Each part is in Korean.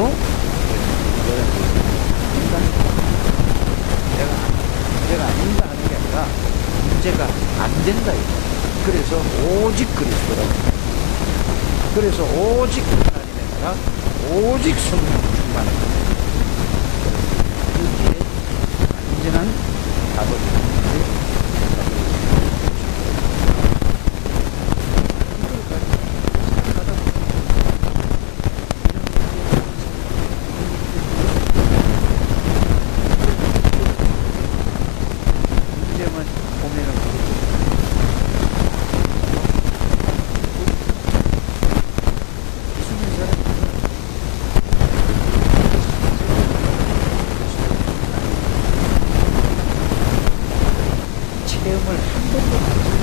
문제도 문제가 아닌가 하는 게 아니라 문제가 안 된다 이거. 그래서 오직 그리스도라고. 그래서 오직 하나님의 나라, 오직 성령 충만한 것. 그게 완전한 답을 체험을 한 번도 안 했어요.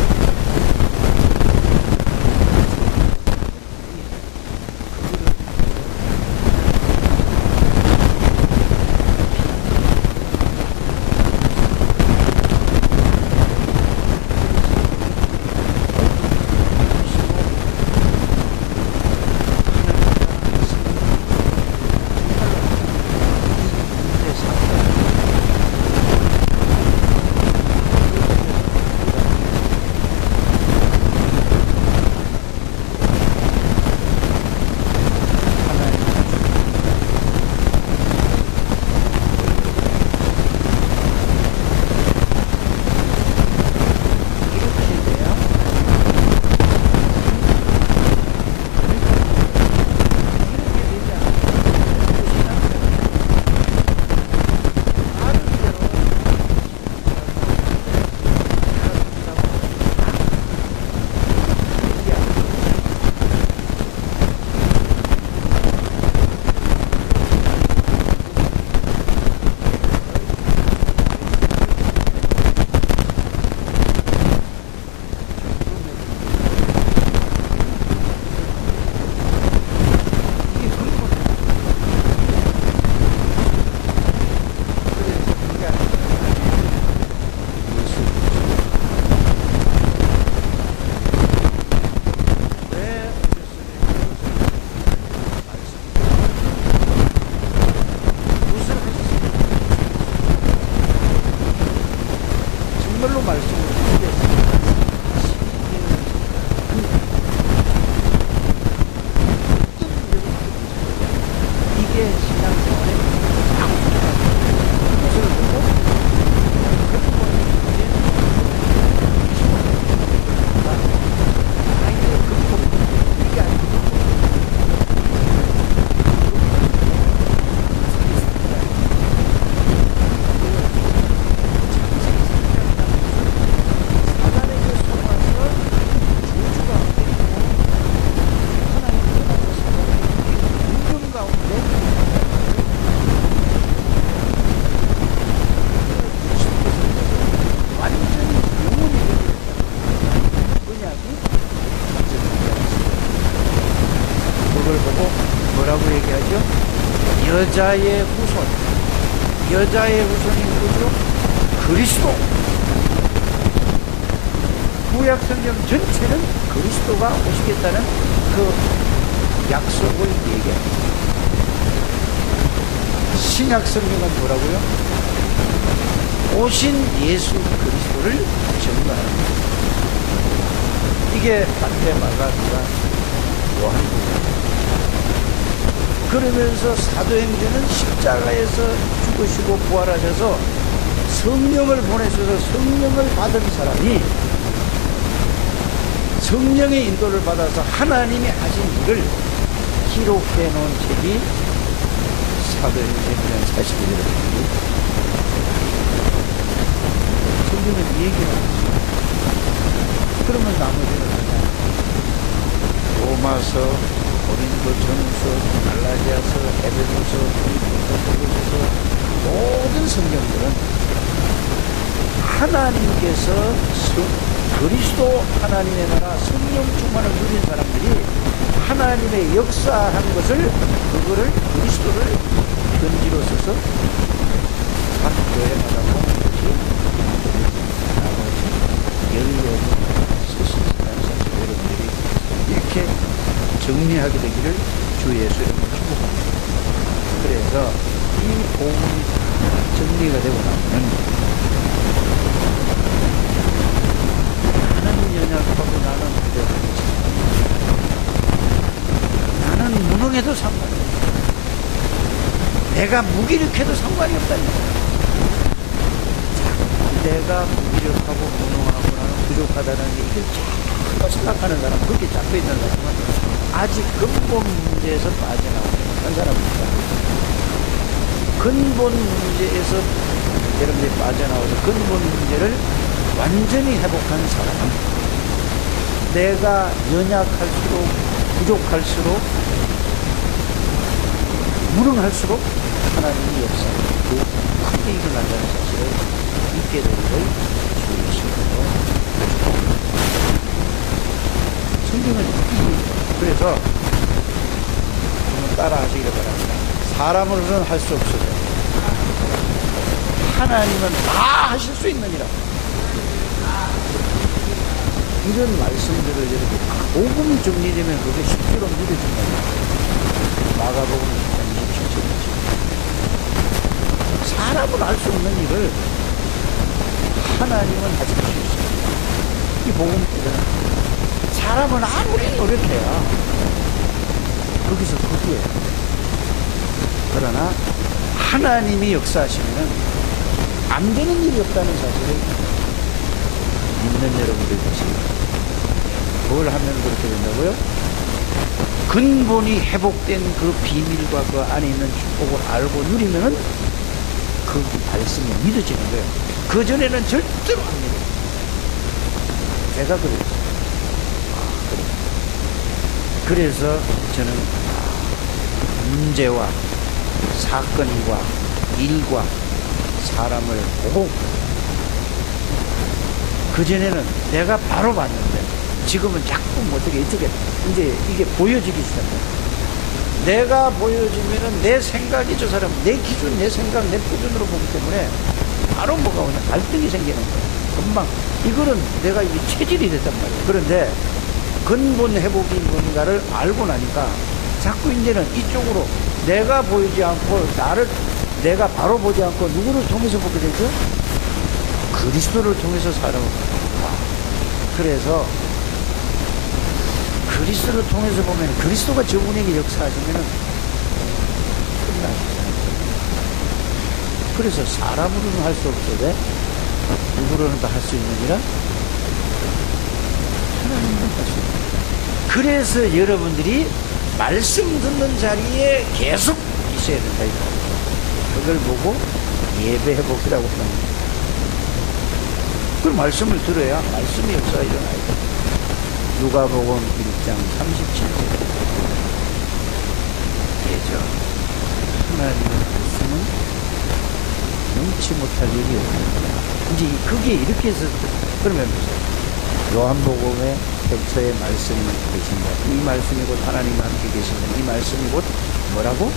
정말로 말씀을 드리겠습니다. 이게 신앙생활의 것을 보고 그걸 보고 뭐라고 얘기하죠? 여자의 후손. 여자의 후손이 누구죠? 그리스도. 구약 성경 전체는 그리스도가 오시겠다는 그 약속을 얘기합니다. 신약 성경은 뭐라고요? 오신 예수 그리스도를 증거합니다. 이게 마태, 마가, 누가, 요한복음. 그러면서 사도행전은 십자가에서 죽으시고 부활하셔서 성령을 보내셔서 성령을 받은 사람이 성령의 인도를 받아서 하나님이 하신 일을 기록해 놓은 책이 사도행전 41년 성경은 얘기하고 있어요. 그러면 나머지는 로마서, 고린도전서, 갈라디아서, 에베소서, 빌립보서, 모든 성경들은 하나님께서 그리스도 하나님의 나라 성령 충만을 누린 사람들이 하나님의 역사한 것을 그거를 그리스도를 편지로 써서 각 교회마다 보는 것이 나머지 16권 쓰신다는 사실 여러분들이 이렇게 정리하게 되기를 주 예수 이름으로 축복합니다. 그래서 이 복음이 정리가 되고 나면 나는 연약하고 나는 부족하지, 나는 무능해도 상관이 없다, 내가 무기력해도 상관이 없다는 거야. 내가 무기력하고 무능하고 나는 부족하다는 게 이걸 자꾸 생각하는 사람, 그렇게 잡혀 있는 사람은 아직 근본 문제에서 빠져나오지 못한 사람입니다. 근본 문제에서 여러분들이 빠져나와서 근본 문제를 완전히 회복한 사람은 내가 연약할수록, 부족할수록, 무능할수록 하나님의 역사가 크게 일어난다는 사실을 믿게 되기를 주의시키고, 성경은 그래서 한번 따라 하시기를 바랍니다. 사람으로는 할 수 없어요. 하나님은 다 하실 수 있느니라. 이런 말씀들을 이렇게 복음이 정리되면 그게 실제로 믿어진다. 마가복음 27절. 사람은 할 수 없는 일을 하나님은 하실 수 있어요. 이 복음입니다. 사람은 아무리 노력해야 거기서 거기에, 그러나 하나님이 역사하시면 안 되는 일이 없다는 사실을 믿는 여러분들 되십니다. 뭘 하면 그렇게 된다고요? 근본이 회복된 그 비밀과 그 안에 있는 축복을 알고 누리면은 그 말씀이 믿어지는 거예요. 그전에는 절대로 안 믿어요. 제가 그래요. 그래서 저는 문제와 사건과 일과 사람을 보고, 그전에는 내가 바로 봤는데 지금은 자꾸 어떻게 이제 이게 보여지기 시작해요. 내가 보여지면은 내 생각이, 저 사람 내 기준, 내 생각, 내 표준으로 보기 때문에 바로 뭐가 오냐, 갈등이 생기는 거예요. 금방. 이거는 내가 이게 체질이 됐단 말이에요. 그런데 근본 회복이 뭔가를 알고 나니까 자꾸 이제는 이쪽으로 내가 보이지 않고, 내가 바로 보지 않고 누구를 통해서 보게 되죠? 그리스도를 통해서 사람을 봅니다. 그래서 그리스도를 통해서 보면, 그리스도가 저분에게 역사하시면 끝나죠. 그래서 사람으로는 할 수 없어도 누구로는 다 할 수 있느니라 하나님은 할 수 있다. 그래서 여러분들이 말씀 듣는 자리에 계속 있어야 된다. 그걸 보고 예배회복이라고 합니다. 그 말씀을 들어야 말씀의 역사가 일어나야 돼. 누가복음 1장 37절. 예죠. 하나님의 말씀은 능치 못할 일이 없습니다. 이제 그게 이렇게 해서, 그러면 보세요. 요한복음에 텍스트에 말씀이 계신다. 이 말씀이 곧 하나님과 함께 계신다. 이 말씀이 곧 뭐라고?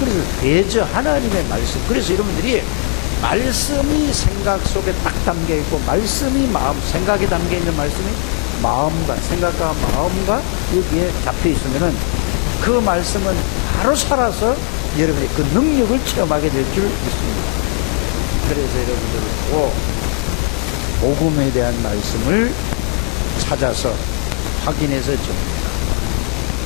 그래서 대저 하나님의 말씀. 그래서 여러분들이 말씀이 생각 속에 딱 담겨 있고, 말씀이 마음, 생각에 담겨 있는 말씀이 마음과 생각과 마음과 여기에 잡혀 있으면은 그 말씀은 바로 살아서 여러분이 그 능력을 체험하게 될 줄 믿습니다. 그래서 여러분들 꼭 복음에 대한 말씀을 찾아서 확인해서 정리해라.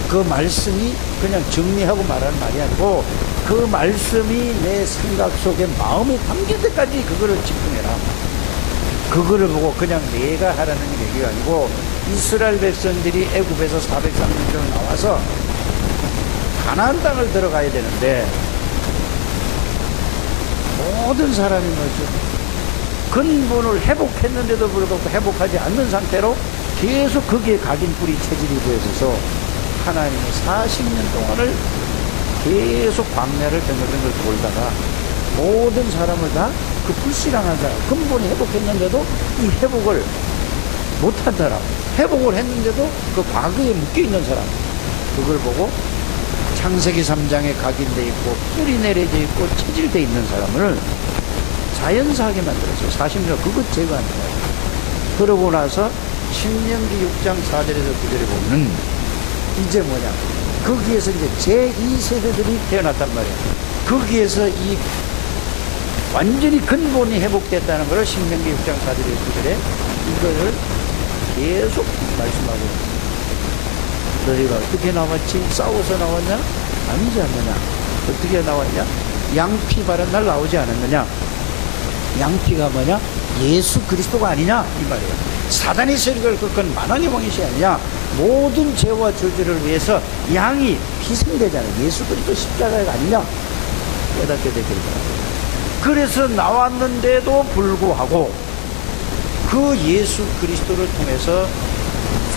그 말씀이 그냥 정리하고 말하는 말이 아니고, 그 말씀이 내 생각 속에 마음에 담길 때까지 그거를 집중해라. 그거를 보고 그냥 내가 하라는 얘기가 아니고, 이스라엘 백성들이 애굽에서 403년 전에 나와서 가나안 땅을 들어가야 되는데 모든 사람이 뭐죠? 근본을 회복했는데도 불구하고 회복하지 않는 상태로 계속 거기에 각인 뿌리 체질이 되어서 하나님이 40년 동안을 계속 광야를 뱅글뱅글 돌다가 모든 사람을 다 그 불신앙한 사람, 근본이 회복했는데도 이 회복을 못한 사람, 회복을 했는데도 그 과거에 묶여있는 사람, 그걸 보고 창세기 3장에 각인되어 있고 뿌리 내려져 있고 체질되어 있는 사람을 자연사하게 만들어서 40년 그것 제거하는 거예요. 그러고 나서 신명기 6장 4절에서 9절에 보면 이제 뭐냐, 거기에서 이제 제2세대들이 태어났단 말이에요. 거기에서 이 완전히 근본이 회복됐다는 것을 신명기 6장 4절에 9절에 이거를 계속 말씀하고 있습니다. 너희가 어떻게 나왔지? 싸워서 나왔냐? 아니지 않느냐? 어떻게 나왔냐? 양피 바른 날 나오지 않았느냐? 양피가 뭐냐? 예수 그리스도가 아니냐? 이 말이에요. 사단의 세력을 꺾은 만왕의 왕이시 아니냐? 모든 죄와 저주를 위해서 양이 희생되잖아요. 예수 그리스도 십자가가 아니냐? 깨닫게 되길 바랍니다. 그래서 나왔는데도 불구하고 그 예수 그리스도를 통해서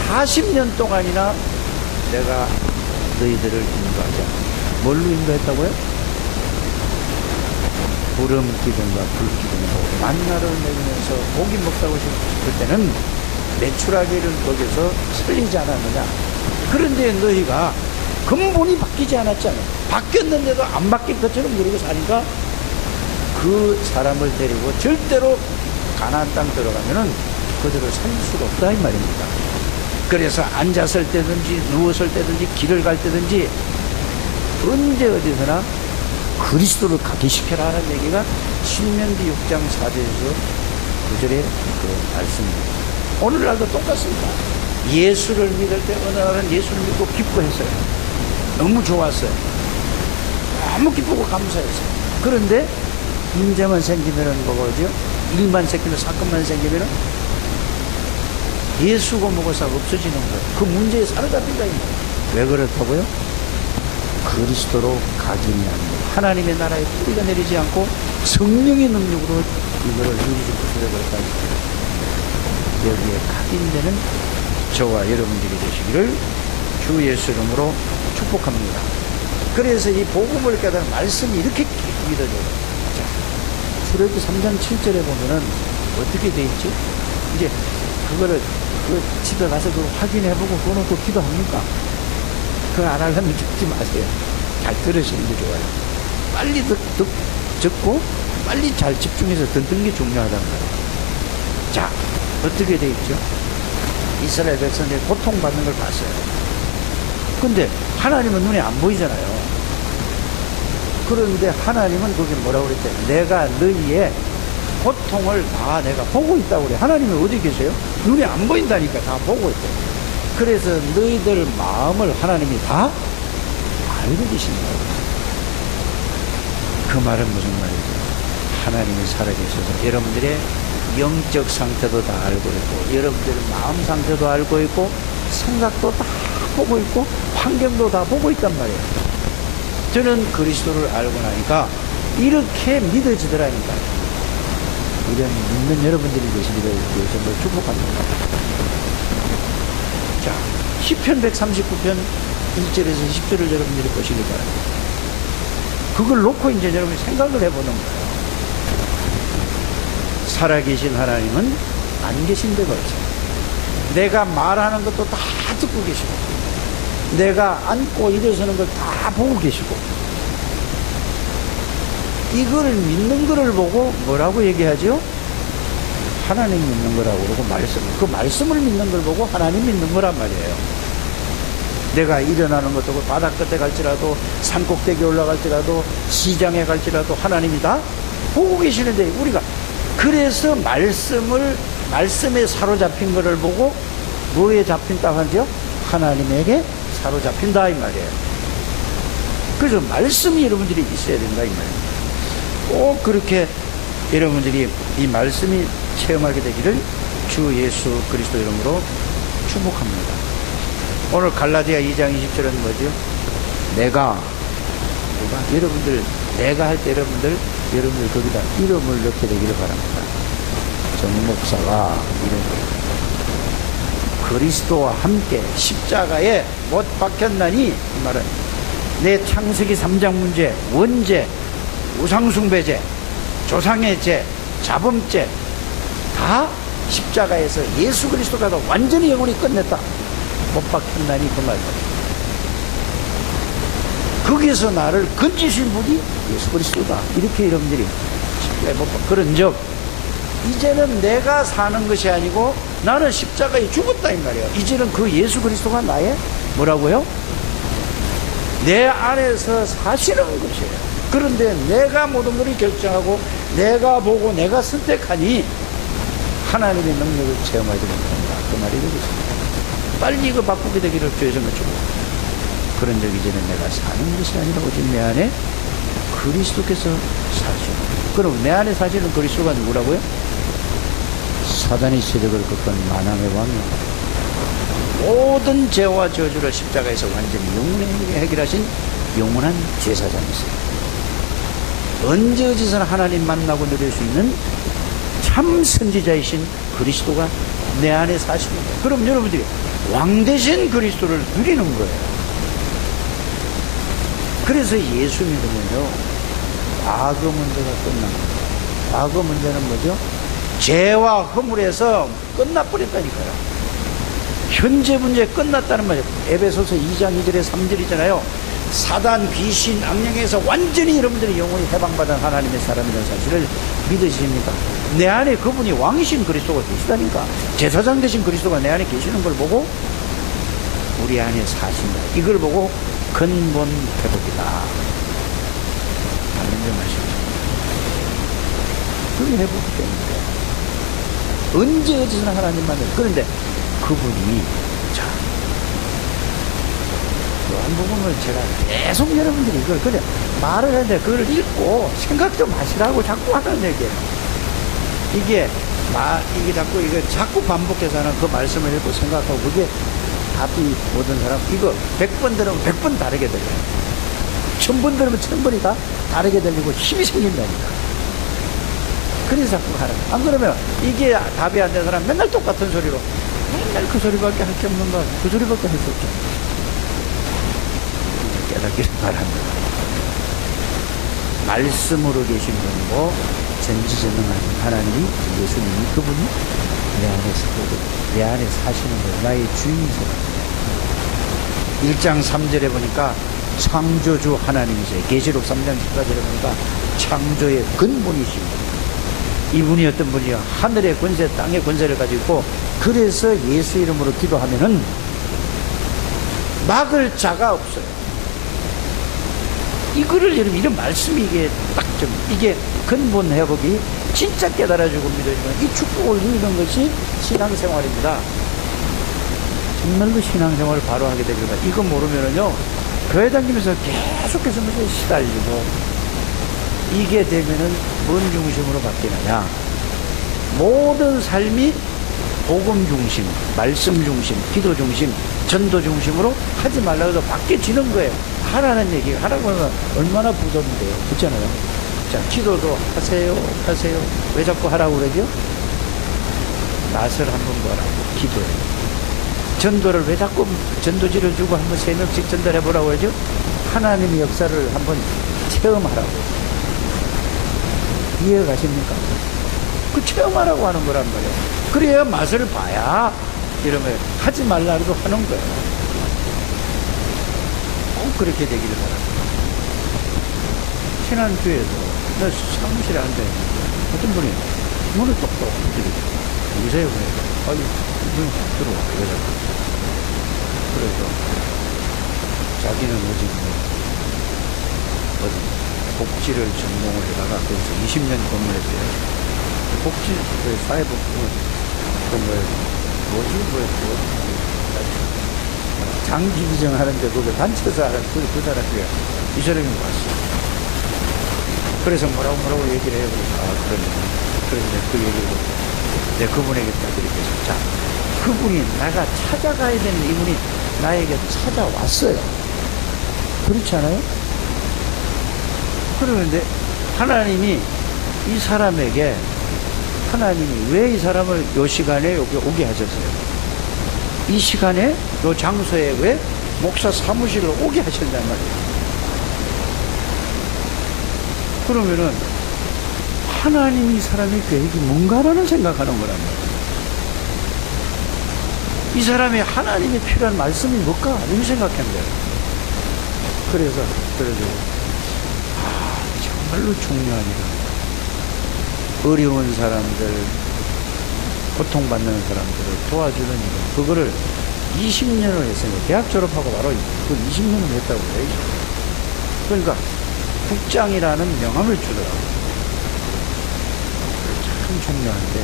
40년 동안이나 내가 너희들을 인도하지 않았다. 뭘로 인도했다고요? 구름 기둥과 불 기둥으로 만나를 내리면서 고기 먹다고 싶을 때는 메추라기를 거기서 살리지 않았느냐. 그런데 너희가 근본이 바뀌지 않았잖아요. 바뀌었는데도 안 바뀐 것처럼 그러고 사니까 그 사람을 데리고 절대로 가나안 땅 들어가면은 그들을 살릴 수가 없다 이 말입니다. 그래서 앉았을 때든지 누웠을 때든지 길을 갈 때든지 언제 어디서나 그리스도를 각인시켜라 하는 얘기가 신명기 6장 4절에서 9절의 그 말씀입니다. 오늘날도 똑같습니다. 예수를 믿을 때 어느 날은 예수를 믿고 기뻐했어요. 너무 좋았어요. 너무 기쁘고 감사했어요. 그런데 문제만 생기면은 뭐죠? 일만 생기면 사건만 생기면은 예수고 뭐고가 없어지는 거예요. 그 문제에 사로잡힌다 이 말이에요. 왜 그렇다고요? 그리스도로 각인이 아닙니다. 하나님의 나라에 뿌리가 내리지 않고 성령의 능력으로 이거를 유리짓고 들어버렸다. 여기에 각인되는 저와 여러분들이 되시기를 주 예수 이름으로 축복합니다. 그래서 이 복음을 깨달은 말씀이 이렇게 믿어져요. 출애굽기 3장 7절에 보면은 어떻게 돼 있지? 이제 그거를 그 집에 가서 그 확인해보고 그거 놓고 기도합니까? 그거 안 하려면 듣지 마세요. 잘 들으시는 게 좋아요. 빨리 듣고 빨리 잘 집중해서 듣는 게 중요하단 말이에요. 자, 어떻게 돼 있죠? 이스라엘 백성들이 고통받는 걸 봤어요. 근데 하나님은 눈에 안 보이잖아요. 그런데 하나님은 거기 뭐라고 그랬대? 내가 너희의 고통을 다 내가 보고 있다고 그래. 하나님이 어디 계세요? 눈에 안 보인다니까 다 보고 있대. 그래서 너희들 마음을 하나님이 다 알고 계신다고. 그 말은 무슨 말이죠? 하나님이 살아계셔서 여러분들의 영적 상태도 다 알고 있고 여러분들의 마음 상태도 알고 있고 생각도 다 보고 있고 환경도 다 보고 있단 말이에요. 저는 그리스도를 알고 나니까 이렇게 믿어지더라니까요. 이런 믿는 여러분들이 되시기를 위해서 축복합니다. 자, 시편 139편 1절에서 10절을 여러분들이 보시기 바랍니다. 그걸 놓고 이제 여러분이 생각을 해보는 거예요. 살아계신 하나님은 안 계신 데가 없어요. 내가 말하는 것도 다 듣고 계시고 내가 앉고 일어서는 걸 다 보고 계시고 이걸 믿는 거를 보고 뭐라고 얘기하죠? 하나님 믿는 거라고 그러고 그 말씀을 믿는 걸 보고 하나님 믿는 거란 말이에요. 내가 일어나는 것도 바다 끝에 갈지라도 산 꼭대기에 올라갈지라도 시장에 갈지라도 하나님이 다 보고 계시는데 우리가 그래서 말씀에 사로잡힌 거를 보고 뭐에 잡힌다고 하죠? 하나님에게 사로잡힌다 이 말이에요. 그래서 말씀이 여러분들이 있어야 된다 이 말이에요. 꼭 그렇게 여러분들이 이 말씀이 체험하게 되기를 주 예수 그리스도 이름으로 축복합니다. 오늘 갈라디아 2장 20절은 뭐죠? 내가 여러분들 내가 할 때 여러분들 거기다 이름을 넣게 되기를 바랍니다. 정 목사가 이름 그리스도와 함께 십자가에 못 박혔나니 이 말은 내 창세기 3장 문제 원죄 우상숭배죄 조상의 죄 자범죄 다 십자가에서 예수 그리스도가 완전히 영원히 끝냈다. 못 박혔나니 그 말이에요. 거기에서 나를 건지신 분이 예수 그리스도다. 이렇게 여러분들이 십자가에 못 박혀. 그런즉 이제는 내가 사는 것이 아니고 나는 십자가에 죽었다 이 말이에요. 이제는 그 예수 그리스도가 나의 뭐라고요? 내 안에서 사시는 것이에요. 그런데 내가 모든 것을 결정하고 내가 보고 내가 선택하니 하나님의 능력을 체험하지 못한다. 그 말이 되겠습니다. 빨리 이거 바꾸게 되기를 주의 정말 주고, 그런 적 이제는 내가 사는 것이 아니라 오직 내 안에 그리스도께서 사시는. 그럼 내 안에 사시는 그리스도가 누구라고요? 사단의 세력을 꺾은 만왕의 왕이요, 모든 죄와 저주를 십자가에서 완전히 영원히 해결하신 영원한 제사장이세요. 언제 어디서나 하나님 만나고 누릴 수 있는 참 선지자이신 그리스도가 내 안에 사시는 거예요. 그럼 여러분들이 왕 대신 그리스도를 누리는 거예요. 그래서 예수 믿으면요, 과거 문제가 끝납니다. 과거 문제는 뭐죠? 죄와 허물에서 끝나버렸다니까요. 현재 문제 끝났다는 말이에요. 에베소서 2장 2절에 3절이잖아요. 사단, 귀신, 악령에서 완전히 여러분들이 영원히 해방받은 하나님의 사람이라는 사실을 믿으십니까? 내 안에 그분이 왕이신 그리스도가 계시다니까. 제사장 되신 그리스도가 내 안에 계시는 걸 보고 우리 안에 사신다. 이걸 보고 근본 회복이다. 인정하시죠? 그게 회복이 됩니다. 언제 어디서나 하나님 만나요. 그런데 그분이, 자, 한 부분을 제가 계속 여러분들이 이걸 그냥 말을 하는데 그걸 읽고 생각 좀 하시라고 자꾸 하는 얘기예요. 이게 자꾸 반복해서 하는 그 말씀을 읽고 생각하고 그게 답이 모든 사람, 이거 100번 들으면 100번 다르게 들려요. 1000번 들으면 1000번이 다 다르게 들리고 힘이 생긴다니까. 그래서 자꾸 하는 거야. 안 그러면 이게 답이 안 되는 사람 맨날 똑같은 소리로 맨날 그 소리밖에 할 게 없는가? 그 소리밖에 할 수 없죠. 깨닫기를 바랍니다. 말씀으로 계신 분이고 전지전능한 하나님이, 예수님이, 그분이 내 안에 살고 내 안에 사시는 거예요. 나의 주인이세요. 1장 3절에 보니까 창조주 하나님이세요. 계시록 3장 14절에 보니까 창조의 근본이십니다. 이분이 어떤 분이요? 하늘의 권세, 땅의 권세를 가지고 있고, 그래서 예수 이름으로 기도하면은 막을 자가 없어요. 이거를 여러분, 이런 말씀이 이게 딱 좀, 이게 근본 회복이 진짜 깨달아주고 믿어지면 이 축복을 누리는 것이 신앙생활입니다. 정말로 신앙생활을 바로 하게 되니까 이거 모르면은요, 교회 다니면서 계속해서 문제에 시달리고, 이게 되면은 뭔 중심으로 바뀌느냐? 모든 삶이 복음 중심, 말씀 중심, 기도 중심, 전도 중심으로 하지 말라고 해서 바뀌어지는 거예요. 하라는 얘기, 하라고 하면 얼마나 부담인데요. 그렇잖아요. 자, 기도도 하세요. 왜 자꾸 하라고 그러죠? 낯을 한번 보라고, 기도해. 전도를 왜 자꾸 전도지를 주고 한번 3명씩 전달해 보라고 그러죠? 하나님의 역사를 한번 체험하라고. 이해가 가십니까? 그 체험하라고 하는 거란 말이에요. 그래야 맛을 봐야 이러면 하지 말라고 하는 거예요. 꼭 그렇게 되기를 바랍니다. 지난주에도 나 사무실에 앉아있는데 어떤 분이 문을 똑똑 두드리고 누구세요? 그래. 아유, 문 들어와. 그래서 자기는 어디 복지를 전공을 해다가 거기서 20년 근무했대요. 복지, 사회복지, 장기 지정하는데 그거 단체에서 하는 그 사람이에요. 이 사람이 왔어. 그래서 뭐라고 얘기를 해요. 그래서 그 얘기를 내가 그분에게 딱 드리겠습니다. 자, 그분이 내가 찾아가야 되는 이분이 나에게 찾아왔어요. 그렇지 않아요? 그러는데 하나님이 이 사람에게, 하나님이 왜 이 사람을 이 시간에 여기 오게 하셨어요? 이 시간에 이 장소에 왜 목사 사무실을 오게 하셨단 말이에요? 그러면은 하나님이 이 사람의 계획이 뭔가라는 생각하는 거란 말이에요. 이 사람이 하나님이 필요한 말씀이 뭘까? 이런 생각하는 거예요. 그래서 정말로 중요하니까 어려운 사람들, 고통받는 사람들을 도와주는 일, 그거를 20년을 했으니까 대학 졸업하고 바로 그 20년을 했다고 그래요. 그러니까 국장이라는 명함을 주더라고요. 참 중요한데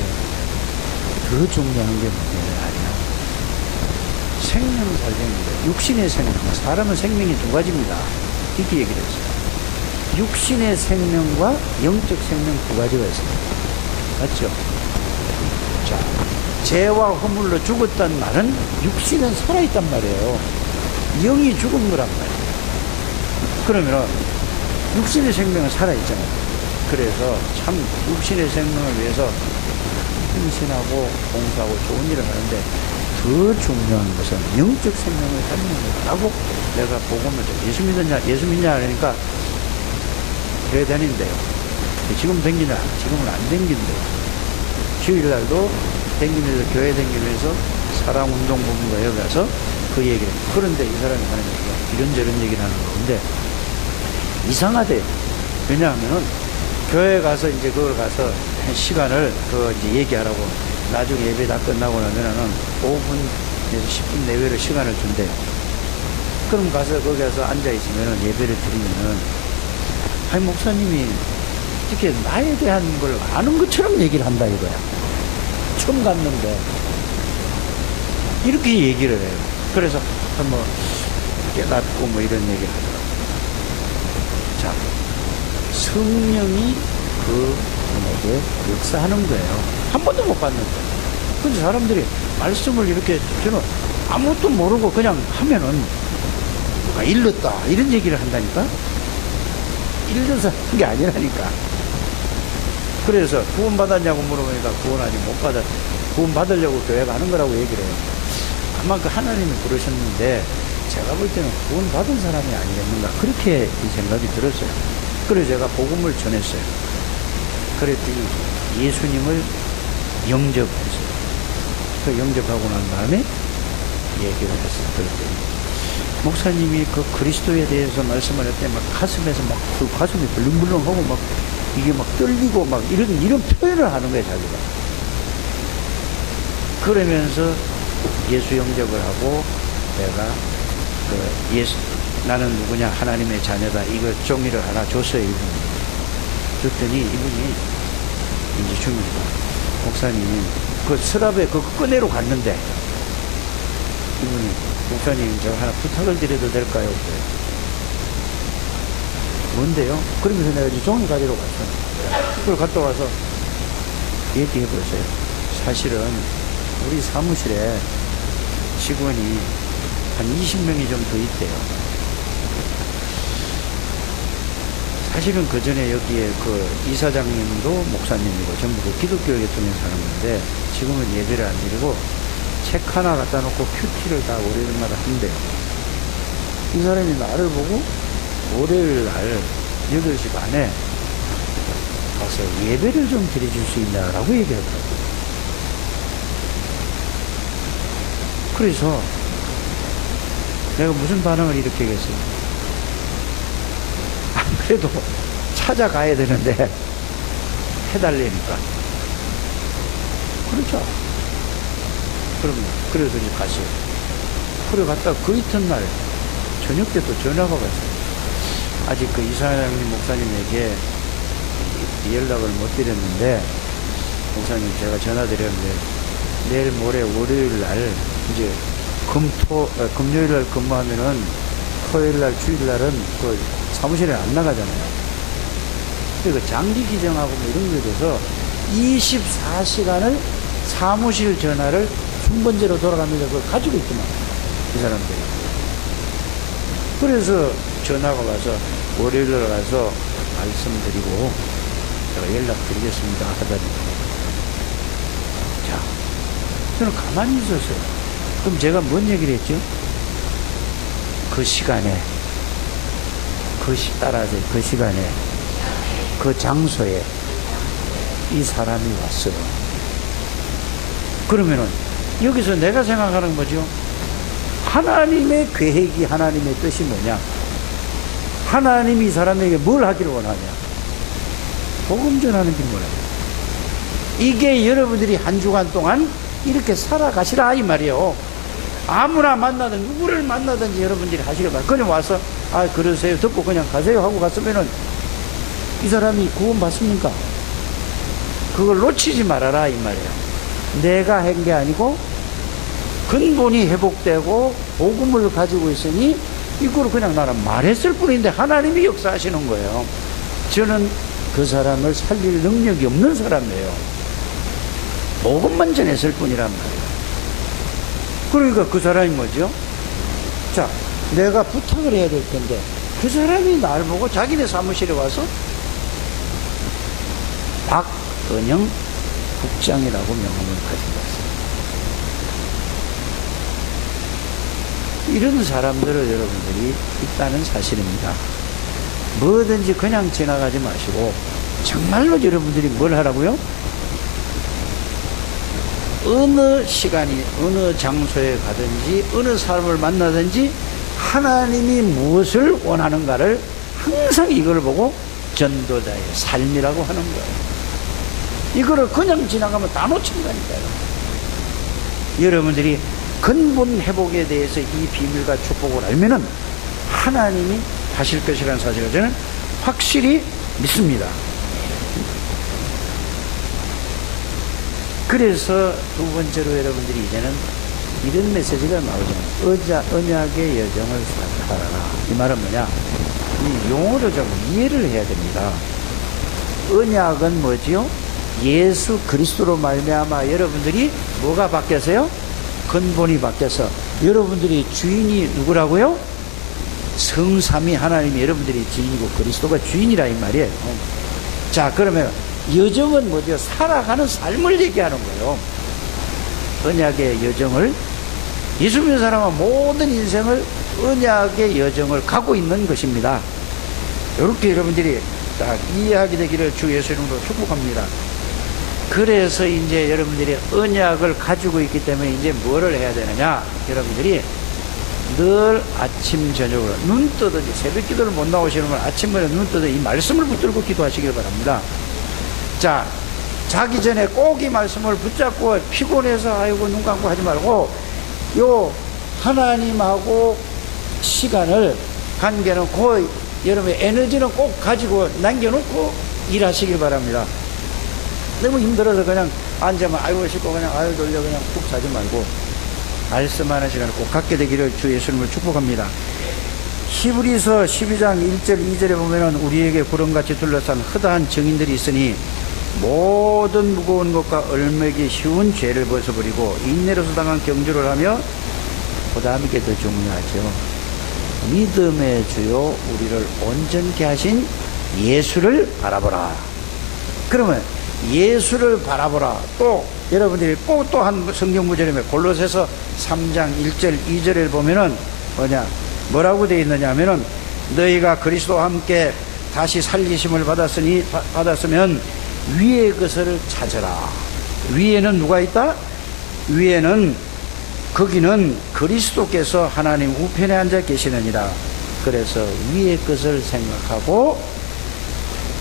더 중요한 게 뭐냐면 생명살생인데 육신의 생명, 사람은 생명이 두 가지입니다. 이렇게 얘기를 했어요. 육신의 생명과 영적 생명 두 가지가 있습니다. 맞죠? 자, 죄와 허물로 죽었단 말은 육신은 살아있단 말이에요. 영이 죽은 거란 말이에요. 그러면 육신의 생명은 살아있잖아요. 그래서 참 육신의 생명을 위해서 헌신하고 봉사하고 좋은 일을 하는데 더 중요한 것은 영적 생명을 살리는 거라고 내가 복음을 예수 믿느냐, 예수 믿냐 하니까 교회 다닌대요. 지금 댕기냐? 지금은 안 댕긴대요. 주일날도 댕기면서 교회 댕기면서 사랑운동본부가 여기 가서 그 얘기를 해요. 그런데 이 사람이 하는 얘기가 이런저런 얘기를 하는 건데 이상하대요. 왜냐하면은 교회 가서 이제 그걸 가서 시간을 그 이제 얘기하라고 나중에 예배 다 끝나고 나면은 5분에서 10분 내외로 시간을 준대요. 그럼 가서 거기 가서 앉아 있으면은 예배를 드리면은 아니 목사님이 이렇게 나에 대한 걸 아는 것처럼 얘기를 한다 이거야. 처음 갔는데 이렇게 얘기를 해요. 그래서 뭐 깨닫고 뭐 이런 얘기를 하더라고요. 자, 성령이 그 분에게 역사하는 거예요. 한 번도 못 봤는데. 근데 사람들이 말씀을 이렇게 저는 아무것도 모르고 그냥 하면은 일렀다 이런 얘기를 한다니까. 일러서 한 게 아니라니까. 그래서 구원 받았냐고 물어보니까 구원 아직 못 받았. 구원 받으려고 교회 가는 거라고 얘기를 해요. 아마 그 하나님이 그러셨는데 제가 볼 때는 구원 받은 사람이 아니겠는가 그렇게 이 생각이 들었어요. 그래서 제가 복음을 전했어요. 그랬더니 예수님을 영접했어요. 그 영접하고 난 다음에 얘기를 했어요. 그랬더니 목사님이 그 그리스도에 대해서 말씀을 할 때 막 가슴에서 막 그 가슴이 불렁불렁하고 막 이게 막 떨리고 막 이런 표현을 하는 거예요, 자기가. 그러면서 예수 영접을 하고 내가 그 예수 나는 누구냐 하나님의 자녀다 이거 종이를 하나 줬어요. 이분이 줬더니 이분이 이제 줍니다. 목사님 그 서랍에 그 꺼내러 갔는데 이분이 목사님 제가 하나 부탁을 드려도 될까요? 뭔데요? 그러면서 내가 이제 종이 가지러 갔어. 그걸 갔다 와서 얘기해 보세요. 사실은 우리 사무실에 직원이 한 20명이 좀 더 있대요. 사실은 그 전에 여기에 그 이사장님도 목사님이고 전부 그 기독교에 통해서 하는 건데 지금은 예배를 안 드리고 책 하나 갖다 놓고 큐티를 다 월요일마다 한대요. 이 사람이 나를 보고 월요일 날 8시 반에 가서 예배를 좀 드려줄 수 있냐라고 얘기하더라고요. 그래서 내가 무슨 반응을 이렇게 하겠어요? 그래도 찾아가야 되는데 해달라니까. 그렇죠. 그래서 이제 갔어요. 그래 갔다가 그 이튿날 저녁 때 또 전화가 왔어요. 아직 그 이사장님 목사님에게 연락을 못 드렸는데 목사님 제가 전화 드렸는데 내일 모레 월요일 날 이제 금요일 날 근무하면은 토요일 날 주일 날은 그 사무실에 안 나가잖아요. 그리고 장기 기정하고 뭐 이런 거에 대해서 24시간을 사무실 전화를 순번제로 돌아가면서 그걸 가지고 있지만 이 사람들이. 그래서 전화가 와서 월요일날 가서 말씀드리고 제가 연락드리겠습니다 하다니. 자, 저는 가만히 있었어요. 그럼 제가 뭔 얘기를 했죠? 그 시간에 따라서 그 시간에 그 장소에 이 사람이 왔어요. 그러면은 여기서 내가 생각하는 거죠. 하나님의 계획이 하나님의 뜻이 뭐냐? 하나님이 이 사람에게 뭘 하기를 원하냐? 복음 전하는 게 뭐냐? 이게 여러분들이 한 주간 동안 이렇게 살아가시라 이 말이에요. 아무나 만나든 누구를 만나든지 여러분들이 하시길 바랍니다. 그냥 와서 아 그러세요 듣고 그냥 가세요 하고 갔으면은 이 사람이 구원 받습니까? 그걸 놓치지 말아라 이 말이에요. 내가 한 게 아니고 근본이 회복되고 복음을 가지고 있으니 이걸 그냥 나는 말했을 뿐인데 하나님이 역사하시는 거예요. 저는 그 사람을 살릴 능력이 없는 사람이에요. 복음만 전했을 뿐이란 말이에요. 그러니까 그 사람이 뭐죠? 자, 내가 부탁을 해야 될 텐데 그 사람이 날 보고 자기네 사무실에 와서 박은영 국장이라고 명함을 가지고 왔어요. 이런 사람들을 여러분들이 있다는 사실입니다. 뭐든지 그냥 지나가지 마시고 정말로 여러분들이 뭘 하라고요? 어느 시간이 어느 장소에 가든지 어느 사람을 만나든지 하나님이 무엇을 원하는가를 항상 이걸 보고 전도자의 삶이라고 하는 거예요. 이거를 그냥 지나가면 다 놓친다니까요. 여러분들이 근본 회복에 대해서 이 비밀과 축복을 알면은 하나님이 하실 것이라는 사실을 저는 확실히 믿습니다. 그래서 두 번째로 여러분들이 이제는 이런 메시지가 나오죠. 언약의 여정을 살아라. 이 말은 뭐냐? 이 용어를 좀 이해를 해야 됩니다. 언약은 뭐지요? 예수 그리스도로 말미암아 여러분들이 뭐가 바뀌었어요? 근본이 바뀌어서 여러분들이 주인이 누구라고요? 성삼위 하나님이 여러분들이 주인이고 그리스도가 주인이라 이 말이에요. 자, 그러면 여정은 뭐죠? 살아가는 삶을 얘기하는 거예요. 언약의 여정을, 예수 믿는 사람은 모든 인생을 언약의 여정을 가고 있는 것입니다. 이렇게 여러분들이 딱 이해하게 되기를 주 예수 이름으로 축복합니다. 그래서 이제 여러분들이 언약을 가지고 있기 때문에 이제 뭐를 해야 되느냐? 여러분들이 늘 아침 저녁으로 눈 뜨든지 새벽 기도를 못 나오시는 분 아침에 눈 뜨든지 이 말씀을 붙들고 기도하시길 바랍니다. 자, 자기 전에 꼭 이 말씀을 붙잡고 피곤해서 아이고 눈 감고 하지 말고 요 하나님하고 시간을 관계놓고 여러분의 에너지는 꼭 가지고 남겨놓고 일하시길 바랍니다. 너무 힘들어서 그냥 앉으면 아이고 싶고 그냥 아유 돌려 그냥 푹 자지 말고 말씀하는 시간을 꼭 갖게 되기를 주 예수님을 축복합니다. 히브리서 12장 1절 2절에 보면은 우리에게 구름같이 둘러싼 허다한 증인들이 있으니 모든 무거운 것과 얼매기 쉬운 죄를 벗어버리고 인내로서 당한 경주를 하며 보다 함께 더 중요하죠. 믿음의 주요 우리를 온전케 하신 예수를 바라보라. 그러면 예수를 바라보라. 또 여러분들이 꼭 또 한 성경 구절이면 골로새서 3장 1절 2절을 보면은 뭐라고 되어 있느냐 하면은 너희가 그리스도와 함께 다시 살리심을 받았으면 위의 것을 찾으라. 위에는 누가 있다? 위에는 거기는 그리스도께서 하나님 우편에 앉아 계시느니라. 그래서 위의 것을 생각하고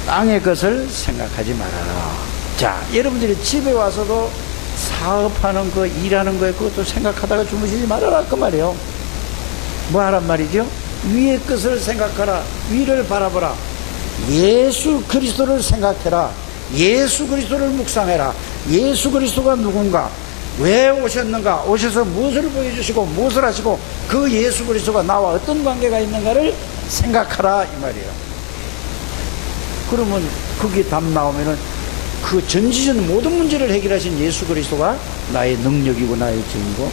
땅의 것을 생각하지 말아라. 자, 여러분들이 집에 와서도 사업하는 거, 일하는 거에 그것도 생각하다가 주무시지 말아라 그 말이에요. 뭐 하란 말이죠? 위의 것을 생각하라. 위를 바라보라. 예수 그리스도를 생각해라. 예수 그리스도를 묵상해라. 예수 그리스도가 누군가, 왜 오셨는가, 오셔서 무엇을 보여주시고 무엇을 하시고 그 예수 그리스도가 나와 어떤 관계가 있는가를 생각하라 이 말이에요. 그러면 거기에 답 나오면은 그 전지전 모든 문제를 해결하신 예수 그리스도가 나의 능력이고 나의 증이고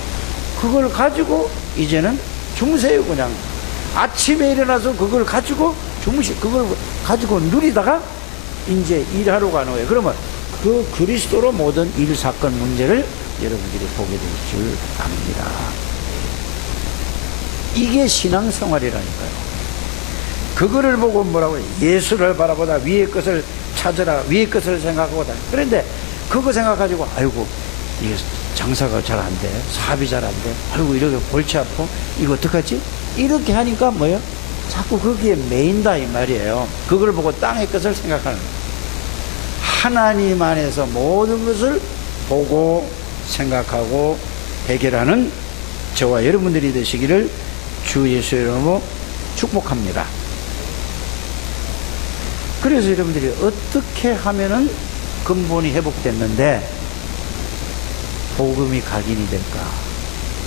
그걸 가지고 이제는 주무세요. 그냥 아침에 일어나서 그걸 가지고 그걸 가지고 누리다가 이제 일하러 가는 거예요. 그러면 그 그리스도로 모든 일, 사건, 문제를 여러분들이 보게 될 줄 압니다. 이게 신앙생활이라니까요. 그거를 보고 뭐라고 해요? 예수를 바라보다 위의 것을 찾으라. 위의 것을 생각하고 다. 그런데 그거 생각가지고 아이고 이게 장사가 잘 안 돼. 사업이 잘 안 돼. 아이고 이렇게 골치 아파. 이거 어떡하지? 이렇게 하니까 뭐예요? 자꾸 거기에 매인다 이 말이에요. 그걸 보고 땅의 것을 생각하는 거예요. 하나님 안에서 모든 것을 보고 생각하고 해결하는 저와 여러분들이 되시기를 주 예수의 이름으로 축복합니다. 그래서 여러분들이 어떻게 하면은 근본이 회복됐는데 복음이 각인이 될까?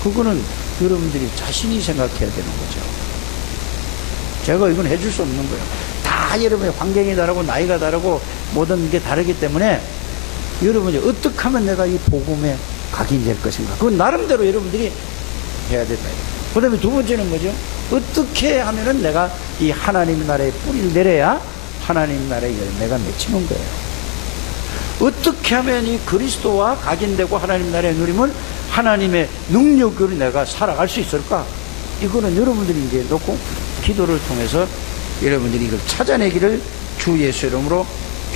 그거는 여러분들이 자신이 생각해야 되는 거죠. 제가 이건 해줄 수 없는 거예요. 다 여러분의 환경이 다르고 나이가 다르고 모든 게 다르기 때문에 여러분이 어떻게 하면 내가 이 복음에 각인될 것인가? 그건 나름대로 여러분들이 해야 된다. 그 다음에 두 번째는 뭐죠? 어떻게 하면은 내가 이 하나님 나라의 뿌리를 내려야 하나님 나라의 열매가 맺히는 거예요. 어떻게 하면 이 그리스도와 각인되고 하나님 나라의 누림을 하나님의 능력으로 내가 살아갈 수 있을까? 이거는 여러분들이 이제 놓고 기도를 통해서 여러분들이 이걸 찾아내기를 주 예수 이름으로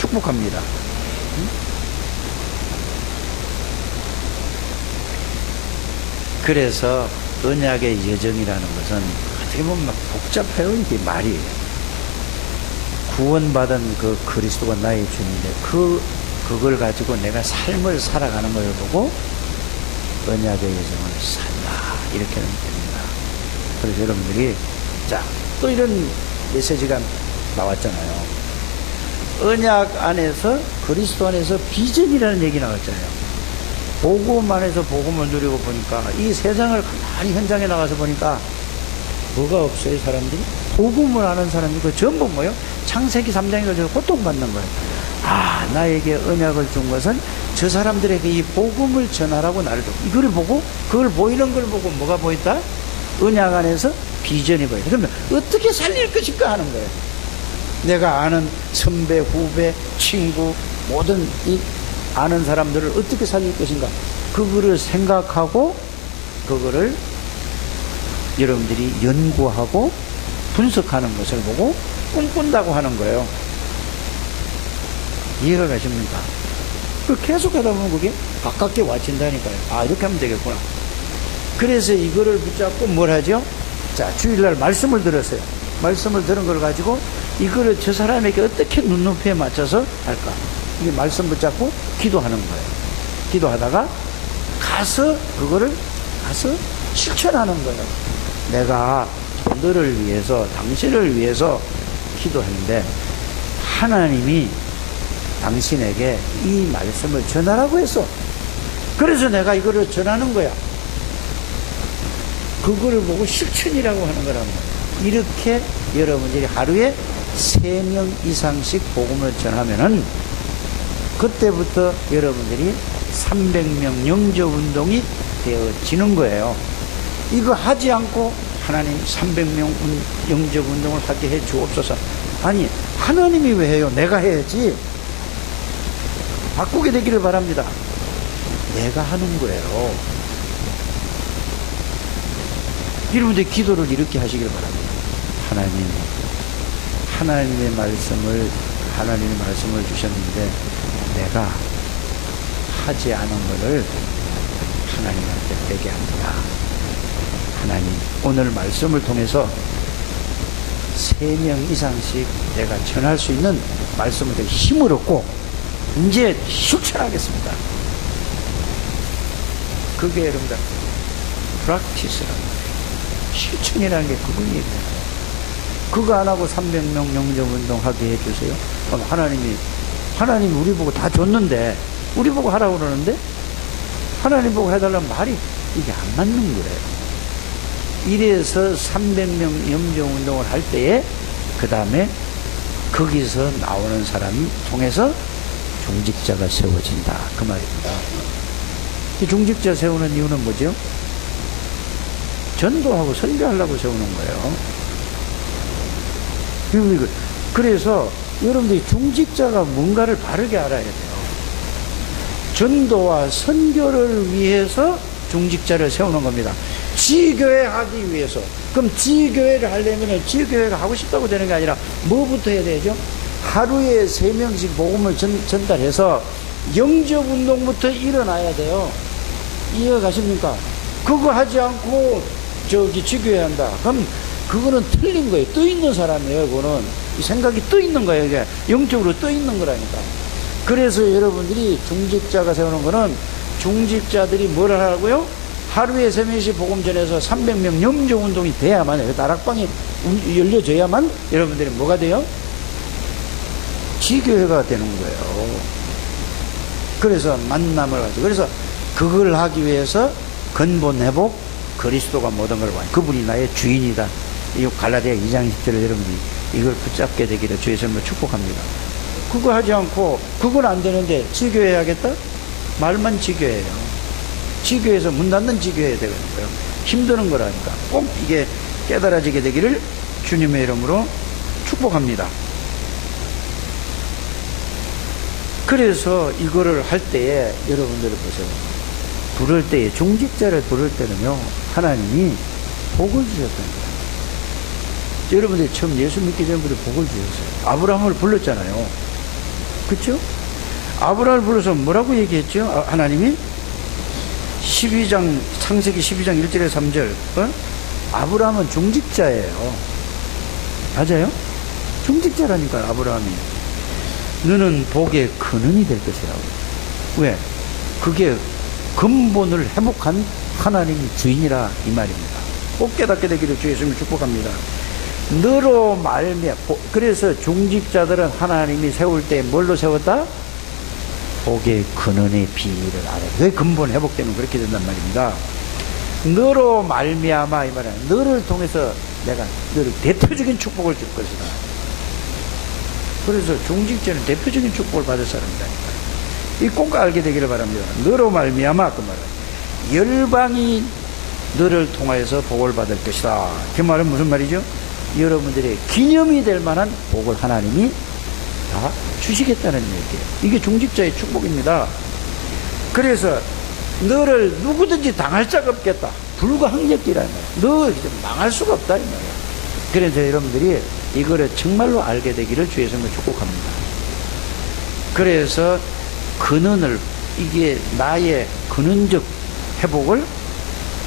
축복합니다. 그래서 언약의 여정이라는 것은 어떻게 보면 복잡해요. 이게 말이. 구원받은 그 그리스도가 나의 주인인데 그걸 가지고 내가 삶을 살아가는 걸 보고 언약의 여정을 산다 이렇게 하면 됩니다. 그래서 여러분들이 자, 또 이런 메시지가 나왔잖아요. 언약 안에서 그리스도 안에서 비전이라는 얘기 나왔잖아요. 복음 안에서 복음을 누리고 보니까 이 세상을 가만히 현장에 나가서 보니까 뭐가 없어요. 사람들이 복음을 아는 사람이 그 전부 뭐예요? 창세기 3장에 걸쳐서 고통받는 거예요. 아, 나에게 언약을 준 것은 저 사람들에게 이 복음을 전하라고 나를 줬고, 이걸 보고 그걸 보이는 걸 보고 뭐가 보였다? 언약 안에서 비전이 보여요. 그러면 어떻게 살릴 것인가 하는 거예요. 내가 아는 선배, 후배, 친구 모든 이 아는 사람들을 어떻게 살릴 것인가, 그거를 생각하고 그거를 여러분들이 연구하고 분석하는 것을 보고 꿈꾼다고 하는 거예요. 이해가 가십니까? 그 계속 하다 보면 그게 가깝게 와진다니까요. 아, 이렇게 하면 되겠구나. 그래서 이거를 붙잡고 뭘 하죠? 자, 주일날 말씀을 들었어요. 말씀을 들은 걸 가지고 이거를 저 사람에게 어떻게 눈높이에 맞춰서 할까? 이게 말씀 붙잡고 기도하는 거예요. 기도하다가 그거를 가서 실천하는 거예요. 내가 너를 위해서, 당신을 위해서 기도했는데 하나님이 당신에게 이 말씀을 전하라고 했어. 그래서 내가 이거를 전하는 거야. 그거를 보고 실천이라고 하는 거란 말이에요. 이렇게 여러분들이 하루에 3명 이상씩 복음을 전하면은 그때부터 여러분들이 300명 영접 운동이 되어지는 거예요. 이거 하지 않고 하나님 300명 영접 운동을 하게 해 주옵소서. 아니, 하나님이 왜 해요? 내가 해야지. 바꾸게 되기를 바랍니다. 내가 하는 거예요. 여러분들 기도를 이렇게 하시길 바랍니다. 하나님의 말씀을 주셨는데 내가 하지 않은 것을 하나님한테 되게 합니다. 하나님, 오늘 말씀을 통해서 3명 이상씩 내가 전할 수 있는 말씀을 되게 힘을 얻고 이제 실천하겠습니다. 그게 여러분들 프랙티스라는 거예요. 실천이라는 게 그분이에요. 그거 안 하고 300명 영접운동 하게 해주세요. 그럼 하나님이 우리 보고 다 줬는데, 우리 보고 하라고 그러는데, 하나님 보고 해달라는 말이 이게 안 맞는 거예요. 이래서 300명 영접운동을 할 때에, 그 다음에 거기서 나오는 사람이 통해서 중직자가 세워진다. 그 말입니다. 이 중직자 세우는 이유는 뭐죠? 전도하고 선교하려고 세우는 거예요. 그래서 여러분들이 중직자가 뭔가를 바르게 알아야 돼요. 전도와 선교를 위해서 중직자를 세우는 겁니다. 지교회 하기 위해서. 그럼 지교회를 하려면 지교회가 하고 싶다고 되는 게 아니라 뭐부터 해야 되죠? 하루에 3명씩 복음을 전달해서 영접운동부터 일어나야 돼요. 이해가 가십니까? 그거 하지 않고 지교회 한다. 그럼 그거는 틀린 거예요. 떠 있는 사람이에요. 그거는 생각이 떠 있는 거예요. 이게 영적으로 떠 있는 거라니까. 그래서 여러분들이 중직자가 세우는 거는 중직자들이 뭘 하라고요? 하루에 3명씩 복음 전해서 300명 염증 운동이 돼야만, 다락방이 열려져야만 여러분들이 뭐가 돼요? 지교회가 되는 거예요. 그래서 만남을 가지고, 그래서 그걸 하기 위해서 근본 회복, 그리스도가 모든 걸 와요. 그분이 나의 주인이다. 이 갈라디아 2장 10절에 여러분들이 이걸 붙잡게 되기를 주의 이름으로 축복합니다. 그거 하지 않고, 그건 안 되는데 지교회 해야겠다? 말만 지교회예요. 지교회에서 문 닫는 지교회 되거든요. 힘드는 거라니까. 꼭 이게 깨달아지게 되기를 주님의 이름으로 축복합니다. 그래서 이거를 할 때에 여러분들을 보세요. 부를 때에, 중직자를 부를 때는요, 하나님이 복을 주셨답니다. 여러분들이 처음 예수 믿기 전부터 복을 주셨어요. 아브라함을 불렀잖아요. 그렇죠? 아브라함을 불러서 뭐라고 얘기했죠? 하나님이 12장, 창세기 12장 1절에 3절, 아브라함은 중직자예요. 맞아요? 중직자라니까요, 아브라함이. 너는 복의 근원이 될 것이라고. 왜? 그게 근본을 회복한 하나님이 주인이라 이 말입니다. 꼭 깨닫게 되기를 주 예수님을 축복합니다. 너로 말미암아, 그래서 중직자들은 하나님이 세울 때 뭘로 세웠다? 복의 근원의 비밀을 알아요. 왜 근본 회복되면 그렇게 된단 말입니다. 너로 말미암아, 이 말은 너를 통해서 내가 너를 대표적인 축복을 줄 것이다. 그래서 중직자는 대표적인 축복을 받을 사람이라니까. 이 꼭 알게 되기를 바랍니다. 너로 말미암아, 그 말은 열방이 너를 통하여서 복을 받을 것이다. 그 말은 무슨 말이죠? 여러분들의 기념이 될 만한 복을 하나님이 다 주시겠다는 얘기예요. 이게 중직자의 축복입니다. 그래서 너를 누구든지 당할 자가 없겠다. 불가항력이라는 거예요. 너 이제 망할 수가 없다 이 말이에요. 그래서 여러분들이 이거를 정말로 알게 되기를 주의 이름으로 축복합니다. 그래서 근원을, 이게 나의 근원적 회복을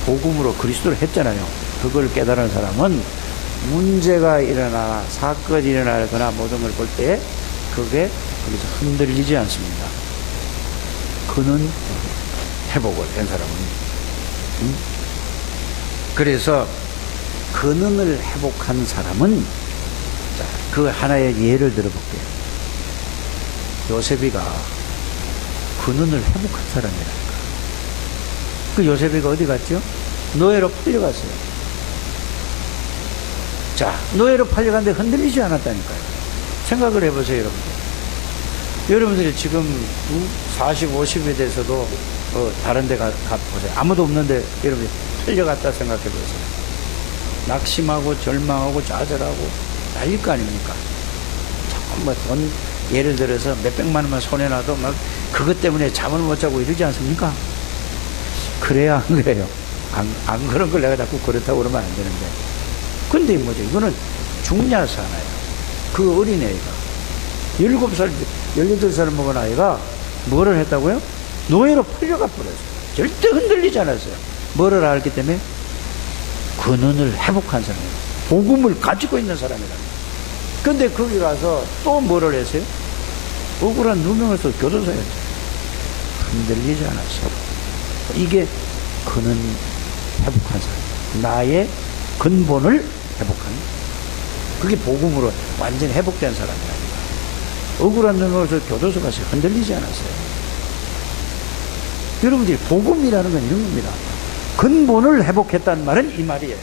복음으로 그리스도를 했잖아요. 그걸 깨달은 사람은 문제가 일어나 사건이 일어나거나 모든 걸 볼 때 그게 거기서 흔들리지 않습니다. 근원 회복을 한 사람은. 그래서 근원을 회복한 사람은, 자, 그 하나의 예를 들어볼게요. 요셉이가 근원을 회복한 사람이라니까. 그 요셉이가 어디 갔죠? 노예로 팔려갔어요. 자, 노예로 팔려갔는데 흔들리지 않았다니까요. 생각을 해보세요, 여러분들. 여러분들이 지금 40, 50에 대해서도 다른 데 가보세요. 아무도 없는데 여러분이 팔려갔다 생각해 보세요. 낙심하고 절망하고 좌절하고 난릴 거 아닙니까? 자꾸 뭐 돈, 예를 들어서 몇백만 원만 손에 놔도 막 그것 때문에 잠을 못 자고 이러지 않습니까? 그래야 안 그래요. 안 그런 걸 내가 자꾸 그렇다고 그러면 안 되는데. 근데 뭐죠? 이거는 중야사나요. 그 어린애가 17살, 18살 먹은 아이가 뭐를 했다고요? 노예로 팔려가 버렸어요. 절대 흔들리지 않았어요. 뭐를 알기 때문에? 근원을 회복한 사람이에요. 복음을 가지고 있는 사람이라는 거예요. 근데 거기 가서 또 뭐를 했어요? 억울한 누명에서 교도소에 흔들리지 않았어요. 이게 근원 회복한 사람, 나의 근본을 회복한, 그게 복음으로 완전히 회복된 사람이라니까. 억울한 누명에서 교도소 가서 흔들리지 않았어요. 여러분들이 복음이라는 건 이런 겁니다. 근본을 회복했다는 말은 이 말이에요.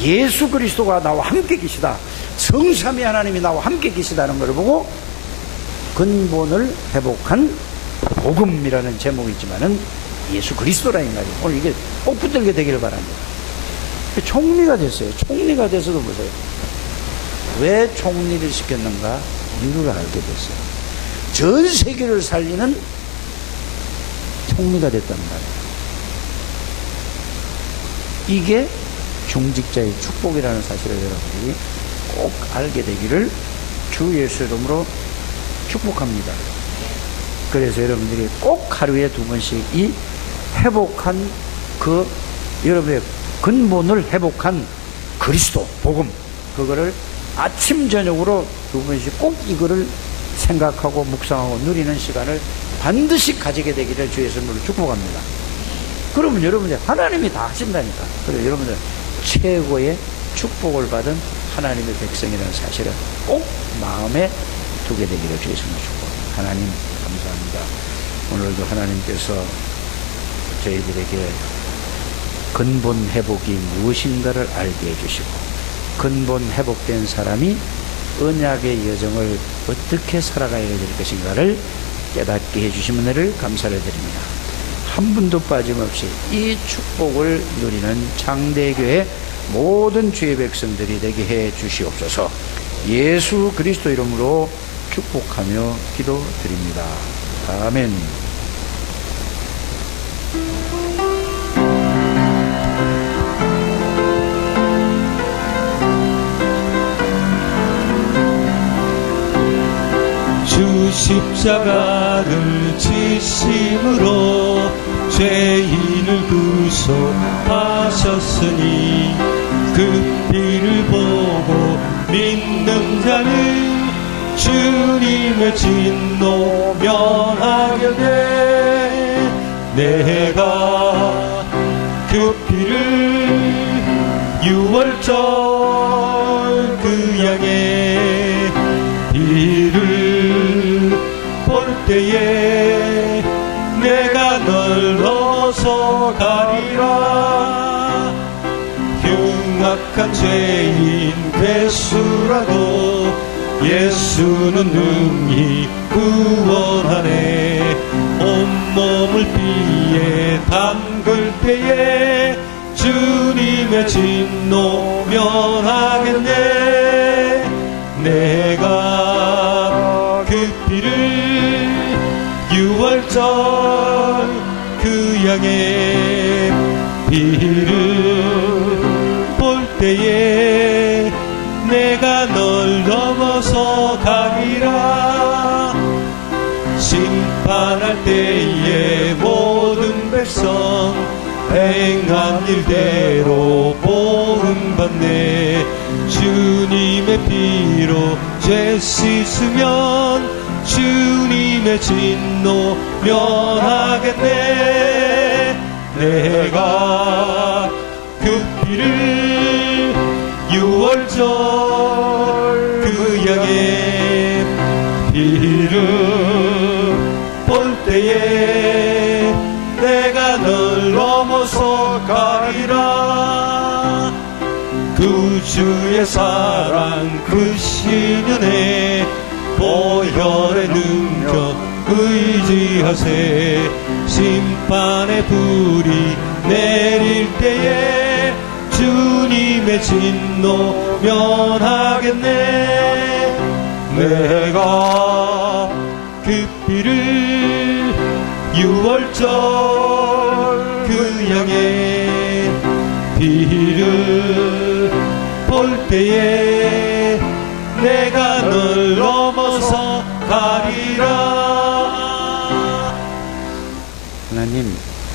예수 그리스도가 나와 함께 계시다, 성삼위 하나님이 나와 함께 계시다는 걸 보고 근본을 회복한 복음이라는 제목이 있지만은 예수 그리스도라는 말이에요. 오늘 이게 꼭 붙들게 되기를 바랍니다. 총리가 됐어요. 총리가 돼서도 보세요. 왜 총리를 시켰는가? 이유를 알게 됐어요. 전 세계를 살리는 총리가 됐단 말이에요. 이게 중직자의 축복이라는 사실을 여러분들이 꼭 알게 되기를 주 예수 이름으로 축복합니다. 그래서 여러분들이 꼭 하루에 2번씩 이 회복한 그 여러분의 근본을 회복한 그리스도 복음, 그거를 아침 저녁으로 2번씩 꼭 이거를 생각하고 묵상하고 누리는 시간을 반드시 가지게 되기를 주 예수 이름으로 축복합니다. 그러면 여러분들 하나님이 다 하신다니까. 그래 여러분들 최고의 축복을 받은 하나님의 백성이라는 사실을 꼭 마음에 두게 되기를 주의 이름으로 축복합니다. 하나님 감사합니다. 오늘도 하나님께서 저희들에게 근본 회복이 무엇인가를 알게 해주시고 근본 회복된 사람이 언약의 여정을 어떻게 살아가야 될 것인가를 깨닫게 해주신 은혜를 감사를 드립니다. 한 분도 빠짐없이 이 축복을 누리는 장대교회 모든 주의 백성들이 되게 해 주시옵소서. 예수 그리스도 이름으로 축복하며 기도드립니다. 아멘. 주 십자가를 지심으로 죄인을 구속하셨으니 그 피를 보고 믿는 자는 주님의 진노 면하게 돼. 내가 그 피를 유월절 그 양의 피를 볼 때에 내가 널러서 가리라. 흉악한 죄인 괴수라도 예수는 능히 구원하네. 온몸을 피에 담글 때에 주님의 진노 면하겠네. 내가 그 피를 유월절 그 양의 피를 볼 때에 내가 널 넘어서 가리라. 심판할 때에 모든 백성 행한 일대로 보응받네. 주님의 피로 죄 씻으면 주님의 진노 면하겠네. 내가 그 피를 유월절 그 양의 피를 볼 때에 내가 널 넘어서 가리라. 그 주의 사랑 그 신연의 보혈의 능력 의지하세. 심판의 불이 내릴 때에 주님의 진노 면하겠네. 내가 그 피를 유월절 그 양의 피를 볼 때에 내가 널 넘어서 가리라.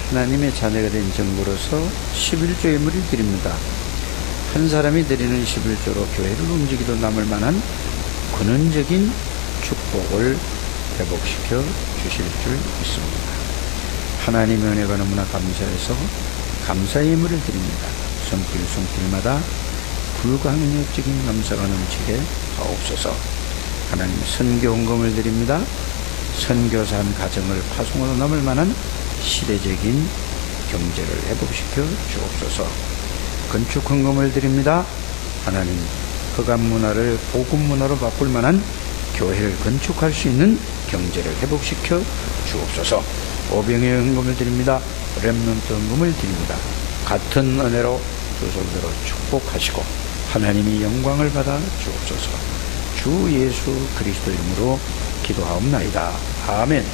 하나님의 자녀가 된 정부로서 11조 예물을 드립니다. 한 사람이 드리는 11조로 교회를 움직이도 남을 만한 근원적인 축복을 회복시켜 주실 줄 믿습니다. 하나님의 은혜가 너무나 감사해서 감사 예물을 드립니다. 손길마다 불가항력적인 감사가 넘치게 하옵소서. 하나님 선교 헌금을 드립니다. 선교사한 가정을 파송으로 남을 만한 시대적인 경제를 회복시켜 주옵소서. 건축 헌금을 드립니다. 하나님 흑암 문화를 복음 문화로 바꿀 만한 교회를 건축할 수 있는 경제를 회복시켜 주옵소서. 오병의 헌금을 드립니다. 렘넌트 헌금을 드립니다. 같은 은혜로 두 손으로 축복하시고 하나님이 영광을 받아 주옵소서. 주 예수 그리스도 이름으로 기도하옵나이다. 아멘.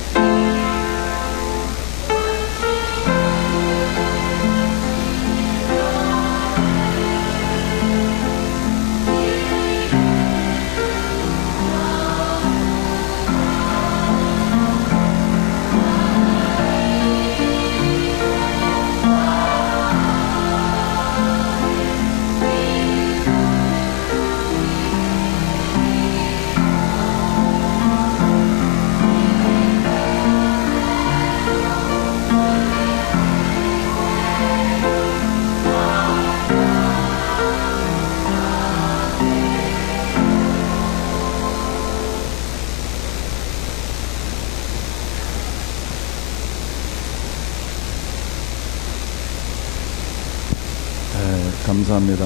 감사합니다.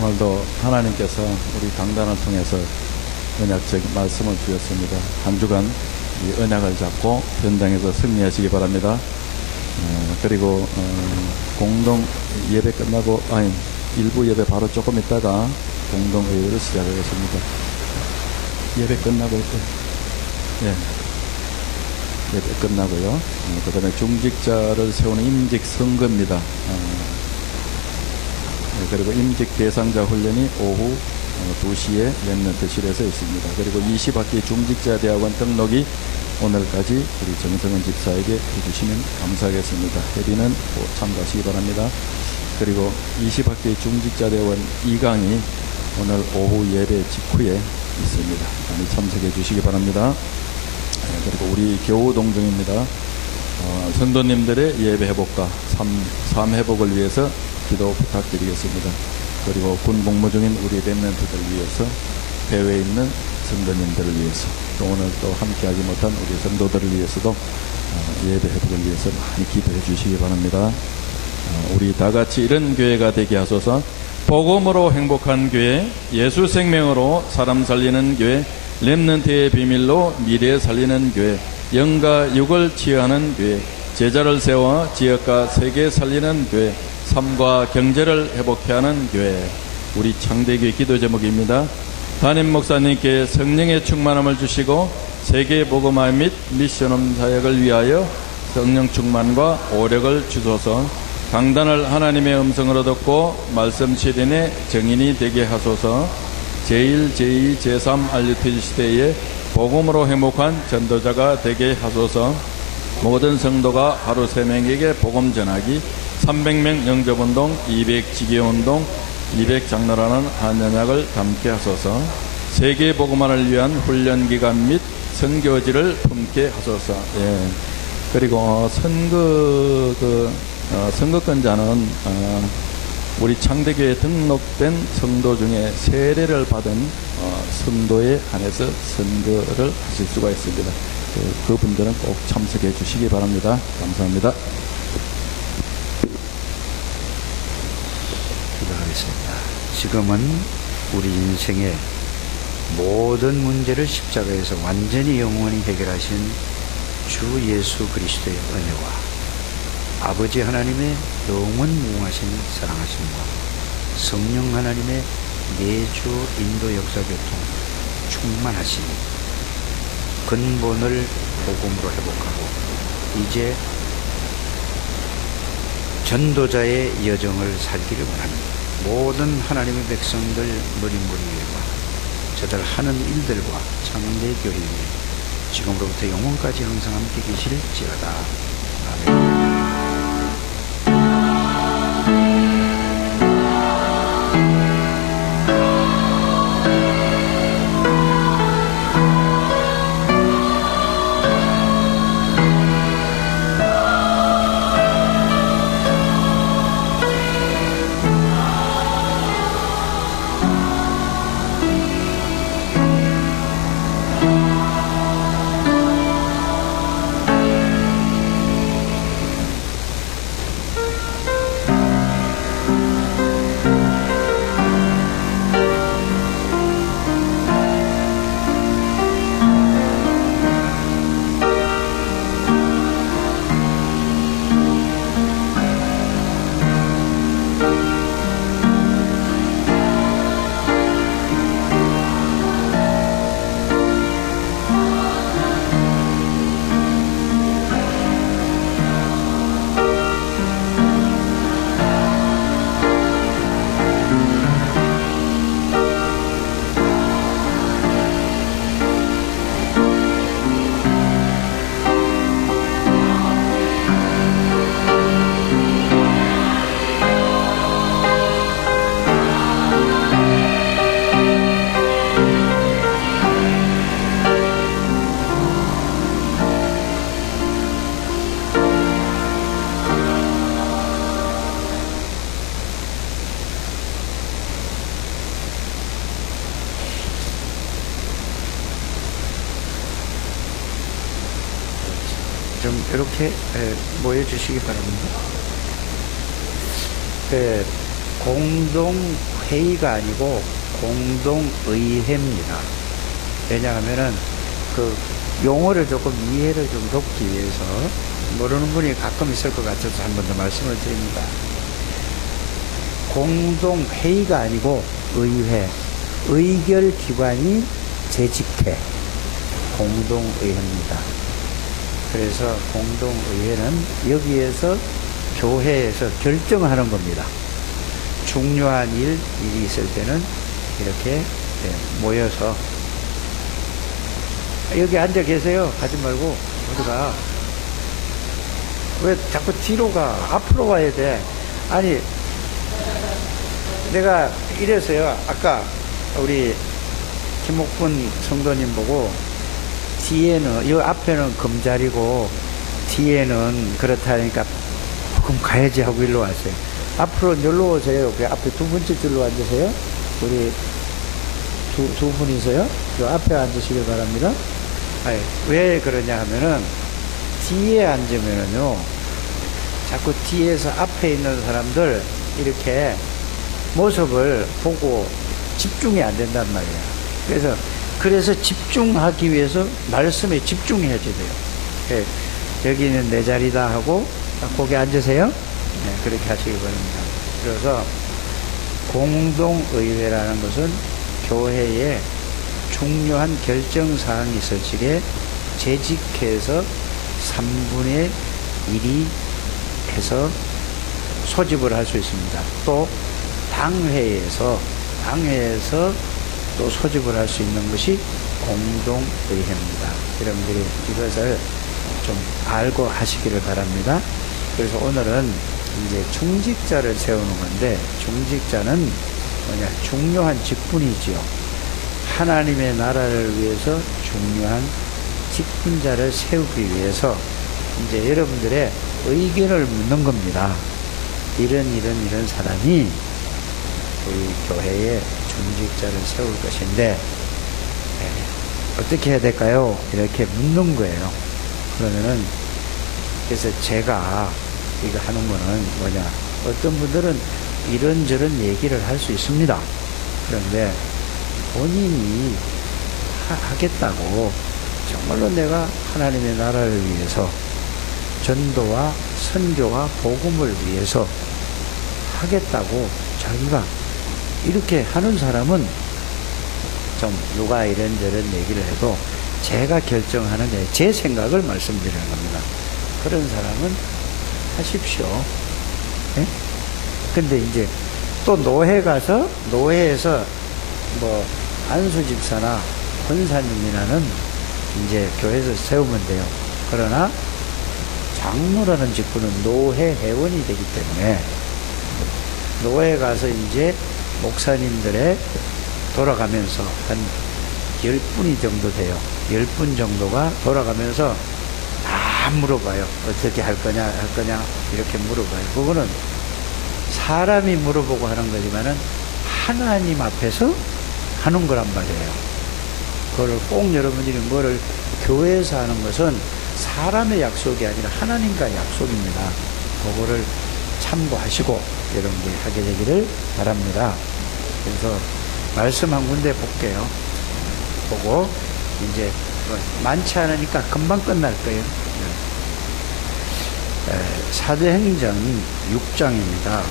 오늘도 하나님께서 우리 강단을 통해서 언약적인 말씀을 주셨습니다. 한 주간 이 언약을 잡고 현장에서 승리하시기 바랍니다. 그리고 공동 예배 끝나고 일부 예배 바로 조금 있다가 공동 회의를 시작하겠습니다. 예배 끝나고 예배 끝나고요. 그 다음에 중직자를 세우는 임직 선거입니다. 그리고 임직 대상자 훈련이 오후 2시에 랩런트실에서 있습니다. 그리고 20학기 중직자 대학원 등록이 오늘까지 우리 정성은 집사에게 해주시면 감사하겠습니다. 회비는 꼭 참고하시기 바랍니다. 그리고 20학기 중직자 대학원 2강이 오늘 오후 예배 직후에 있습니다. 많이 참석해 주시기 바랍니다. 그리고 우리 교우 동정입니다. 성도님들의 예배 회복과 삶 회복을 위해서 기도 부탁드리겠습니다. 그리고 군 복무 중인 우리 렘넌트들 위해서 해외에 있는 성도님들을 위해서 또 오늘 또 함께하지 못한 우리 성도들을 위해서도 예배 회복을 위해서 많이 기도해 주시기 바랍니다. 우리 다 같이 이런 교회가 되게 하소서. 복음으로 행복한 교회, 예수 생명으로 사람 살리는 교회, 렘넌트의 비밀로 미래 살리는 교회, 영과 육을 치유하는 교회, 제자를 세워 지역과 세계 살리는 교회, 삶과 경제를 회복해 하는 교회. 우리 창대교회 기도 제목입니다. 담임 목사님께 성령의 충만함을 주시고 세계 복음화 및 미션홈 사역을 위하여 성령 충만과 오력을 주소서. 강단을 하나님의 음성으로 듣고 말씀 실현의 정인이 되게 하소서. 제1, 제2, 제3 RUTC 시대에 복음으로 행복한 전도자가 되게 하소서. 모든 성도가 하루 3명에게 복음 전하기, 300명 영접운동, 200지교운동, 200장로라는 한연약을 담게 하소서. 세계 복음화를 위한 훈련기관 및 선교지를 품게 하소서. 그리고 선거권자는 우리 창대교회에 등록된 성도 중에 세례를 받은 성도에 한해서 선거를 하실 수가 있습니다. 그분들은 꼭 참석해 주시기 바랍니다. 감사합니다. 기도하겠습니다. 지금은 우리 인생의 모든 문제를 십자가에서 완전히 영원히 해결하신 주 예수 그리스도의 은혜와 아버지 하나님의 영원 무궁하신 사랑하심과 성령 하나님의 내주 인도 역사 교통 충만하신 근본을 복음으로 회복하고 이제 전도자의 여정을 살기를 원하는 모든 하나님의 백성들 머리머리와 저들 하는 일들과 창대교회에 지금으로부터 영원까지 항상 함께 계실지어다. 아멘. 좀 이렇게 모여주시기 바랍니다. 공동회의가 아니고 공동의회입니다. 왜냐하면은 그 용어를 조금 이해를 좀 돕기 위해서 모르는 분이 가끔 있을 것 같아서 한 번 더 말씀을 드립니다. 공동회의가 아니고 의회, 의결기관이 재직회, 공동의회입니다. 그래서 공동의회는 여기에서 교회에서 결정하는 겁니다. 중요한 일이 있을 때는 이렇게 모여서 여기 앉아 계세요. 가지 말고 어디가 왜 자꾸 뒤로 가? 앞으로 와야 돼. 아니 내가 이래서요. 아까 우리 김옥분 성도님 보고 뒤에는 이 앞에는 금자리고 뒤에는 그렇다니까 그럼 가야지 하고 일로 왔어요. 앞으로 놀러 오세요. 그 앞에 두 번째 줄로 앉으세요. 우리 두 분이서요. 저 앞에 앉으시길 바랍니다. 아니, 왜 그러냐 하면은 뒤에 앉으면은요 자꾸 뒤에서 앞에 있는 사람들 이렇게 모습을 보고 집중이 안 된단 말이에요. 그래서 집중하기 위해서 말씀에 집중해야지 돼요. 예, 여기는 내 자리다 하고 거기 앉으세요. 네, 그렇게 하시기 바랍니다. 그래서 공동의회라는 것은 교회에 중요한 결정사항이 있을 적에 재직해서 3분의 1이 해서 소집을 할 수 있습니다. 또 당회에서 또 소집을 할 수 있는 것이 공동의회입니다. 여러분들이 이것을 좀 알고 하시기를 바랍니다. 그래서 오늘은 이제 중직자를 세우는 건데, 중직자는 뭐냐, 중요한 직분이지요. 하나님의 나라를 위해서 중요한 직분자를 세우기 위해서 이제 여러분들의 의견을 묻는 겁니다. 이런 사람이 우리 교회에 중직자를 세울 것인데 어떻게 해야 될까요? 이렇게 묻는 거예요. 그러면은 그래서 제가 이거 하는 거는 뭐냐, 어떤 분들은 이런저런 얘기를 할 수 있습니다. 그런데 본인이 하겠다고 정말로 내가 하나님의 나라를 위해서 전도와 선교와 복음을 위해서 하겠다고 자기가 이렇게 하는 사람은 좀 누가 이런저런 얘기를 해도 제가 결정하는 제 생각을 말씀드리는 겁니다. 그런 사람은 하십시오. 예? 근데 이제 또 노회 가서 노회에서 뭐 안수 집사나 권사님이라는 이제 교회에서 세우면 돼요. 그러나 장로라는 직분은 노회 회원이 되기 때문에 노회에 가서 이제 목사님들의 돌아가면서 한 10분이 정도 돼요. 10분 정도가 돌아가면서 다 물어봐요. 어떻게 할 거냐 이렇게 물어봐요. 그거는 사람이 물어보고 하는 거지만은 하나님 앞에서 하는 거란 말이에요. 그걸 꼭 여러분들이 뭐를 교회에서 하는 것은 사람의 약속이 아니라 하나님과 약속입니다. 그거를 참고하시고 여러분들이 하게 되기를 바랍니다. 그래서 말씀 한 군데 볼게요. 보고 이제 많지 않으니까 금방 끝날 거예요. 사도행전 6장입니다.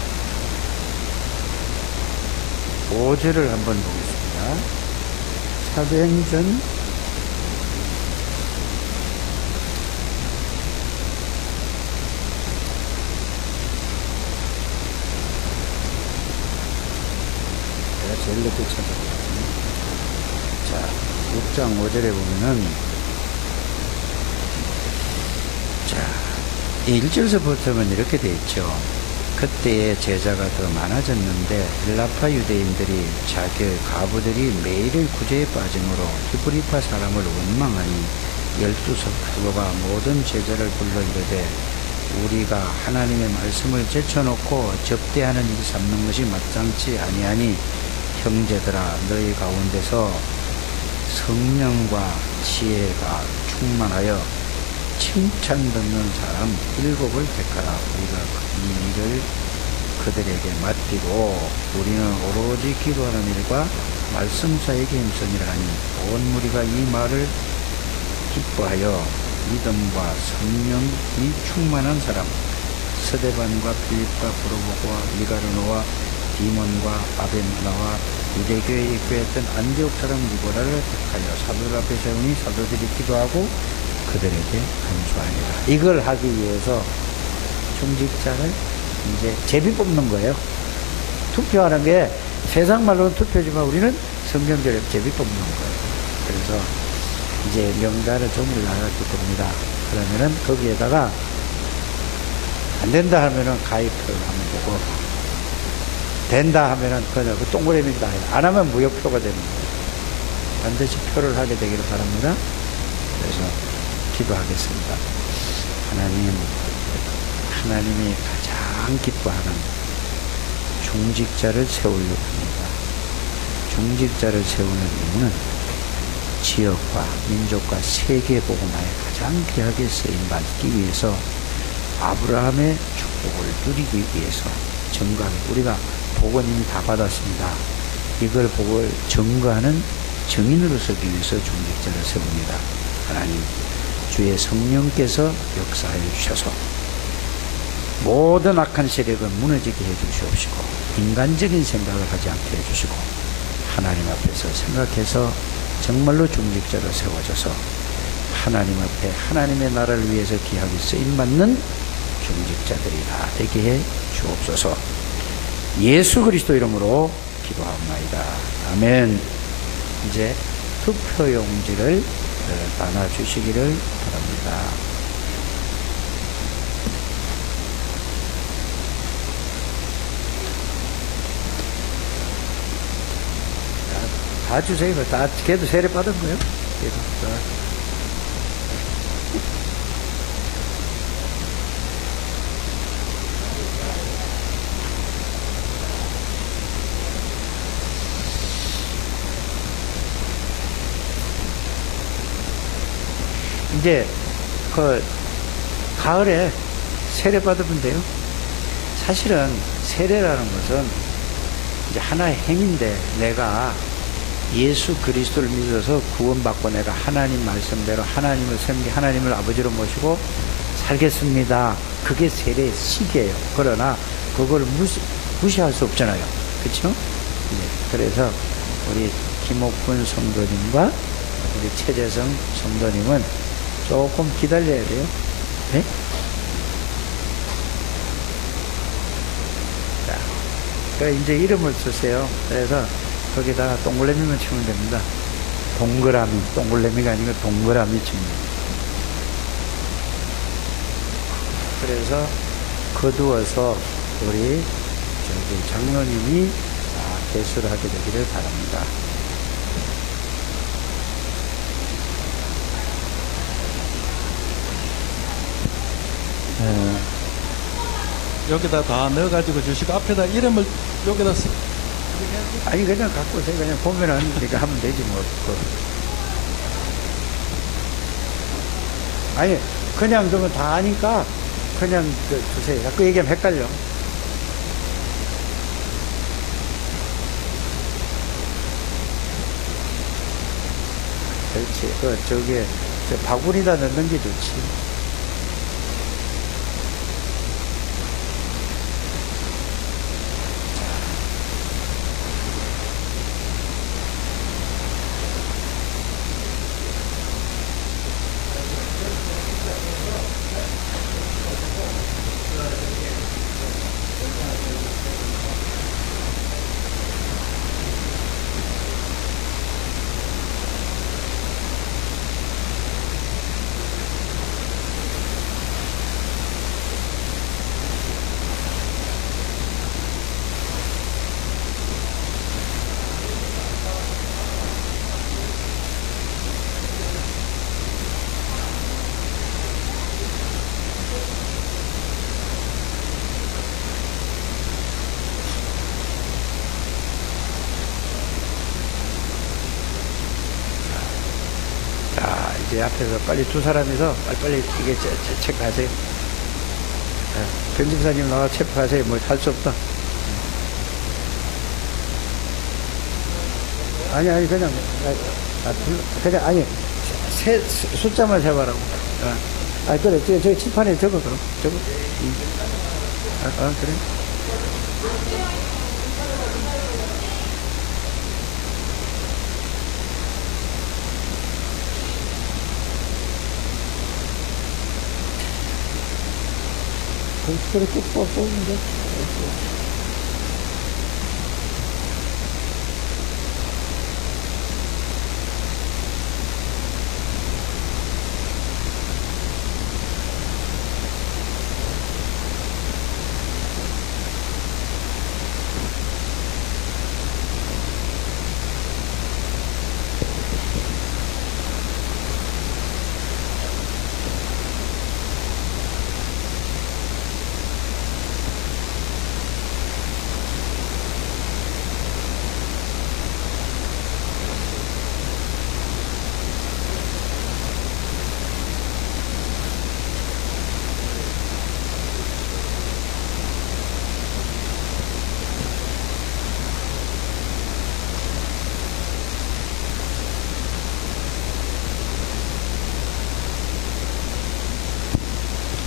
5절을 한번 보겠습니다. 사도행전 6장 5절에 보면은, 자, 1절서부터는 이렇게 돼 있죠. 그때의 제자가 더 많아졌는데 헬라파 유대인들이 자기의 가부들이 매일의 구제에 빠짐으로 히브리파 사람을 원망하니 12 사도가 모든 제자를 불러 이르되 우리가 하나님의 말씀을 제쳐놓고 접대하는 일 삼는 것이 마땅치 아니하니 형제들아 너희 가운데서 성령과 지혜가 충만하여 칭찬 듣는 사람 7을 택하라. 우리가 이 일을 그들에게 맡기고 우리는 오로지 기도하는 일과 말씀사에게 힘쓰니라 하니 온 무리가 이 말을 기뻐하여 믿음과 성령이 충만한 사람 스데반과 빌립과 브로보와 니가르노와 디몬과 아벤나와 유대교에 입교했던 안디옥 사람 니고라를 택하여 사도들 앞에 세우니 사도들이 기도하고 그들에게 감수하니라. 이걸 하기 위해서 중직자를 이제 제비 뽑는 거예요. 투표하는 게 세상 말로는 투표지만 우리는 성경대로 제비 뽑는 거예요. 그래서 이제 명단을 정리를 나갔기 겁니다. 그러면은 거기에다가 안 된다 하면은 가입표를 하면 되고 된다 하면은 그냥 그 동그라미다. 안 하면 무효표가 되는 거예요. 반드시 표를 하게 되기를 바랍니다. 그래서 기도하겠습니다. 하나님이 가장 기뻐하는 중직자를 세우려고 합니다. 중직자를 세우는 이유는 지역과 민족과 세계 복음화에 가장 귀하게 쓰임받기 위해서 아브라함의 축복을 누리기 위해서 증거하기. 우리가 복은 이미 다 받았습니다. 이걸 복을 증거하는 증인으로 서기 위해서 중직자를 세웁니다. 하나님 주의 성령께서 역사하여 주셔서 모든 악한 세력은 무너지게 해주시옵시고 인간적인 생각을 하지 않게 해주시고 하나님 앞에서 생각해서 정말로 중직자로 세워져서 하나님 앞에 하나님의 나라를 위해서 귀하게 쓰임받는 중직자들이 다 되게 해 주옵소서. 예수 그리스도 이름으로 기도하옵나이다. 아멘. 이제 투표용지를 나눠주시기를 바랍니다. 다 주세요. 다, 걔도 세례 받은 거예요. 걔도. 이제, 가을에 세례 받으면 돼요. 사실은 세례라는 것은 이제 하나의 행인데 내가 예수 그리스도를 믿어서 구원받고 내가 하나님 말씀대로 하나님을 섬기 하나님을 아버지로 모시고 살겠습니다. 그게 세례의 시기예요. 그러나 그걸 무시할 수 없잖아요. 그렇죠? 네. 그래서 우리 김옥분 성도님과 우리 최재성 성도님은 조금 기다려야 돼요. 네? 자, 그러니까 이제 이름을 쓰세요. 그래서 거기다가 동그라미만 치면 됩니다. 동그라미, 동그라미가 아니고 동그라미 치면 됩니다. 그래서 거두어서 우리 장로님이 개수를 하게 되기를 바랍니다. 여기다 다 넣어가지고 주시고 앞에다 이름을 여기다 아니 그냥 갖고 오세요. 그냥 보면은 이렇게 하면 되지 뭐. 아니 그냥 그러면 다 아니까 그냥 주세요. 자꾸 얘기하면 헷갈려. 그렇지. 저기 바구니다 넣는 게 좋지. 이제 앞에서 빨리 두 사람이서 빨리 이게 체크하세요. 변집사님 나와 체크하세요. 뭐 할 수 없다. 아니, 그냥, 그냥, 아니, 숫자만 세봐라고. 그래, 저 칠판에 적어, 그럼. 적어. 그래. 그렇게 뽑는데.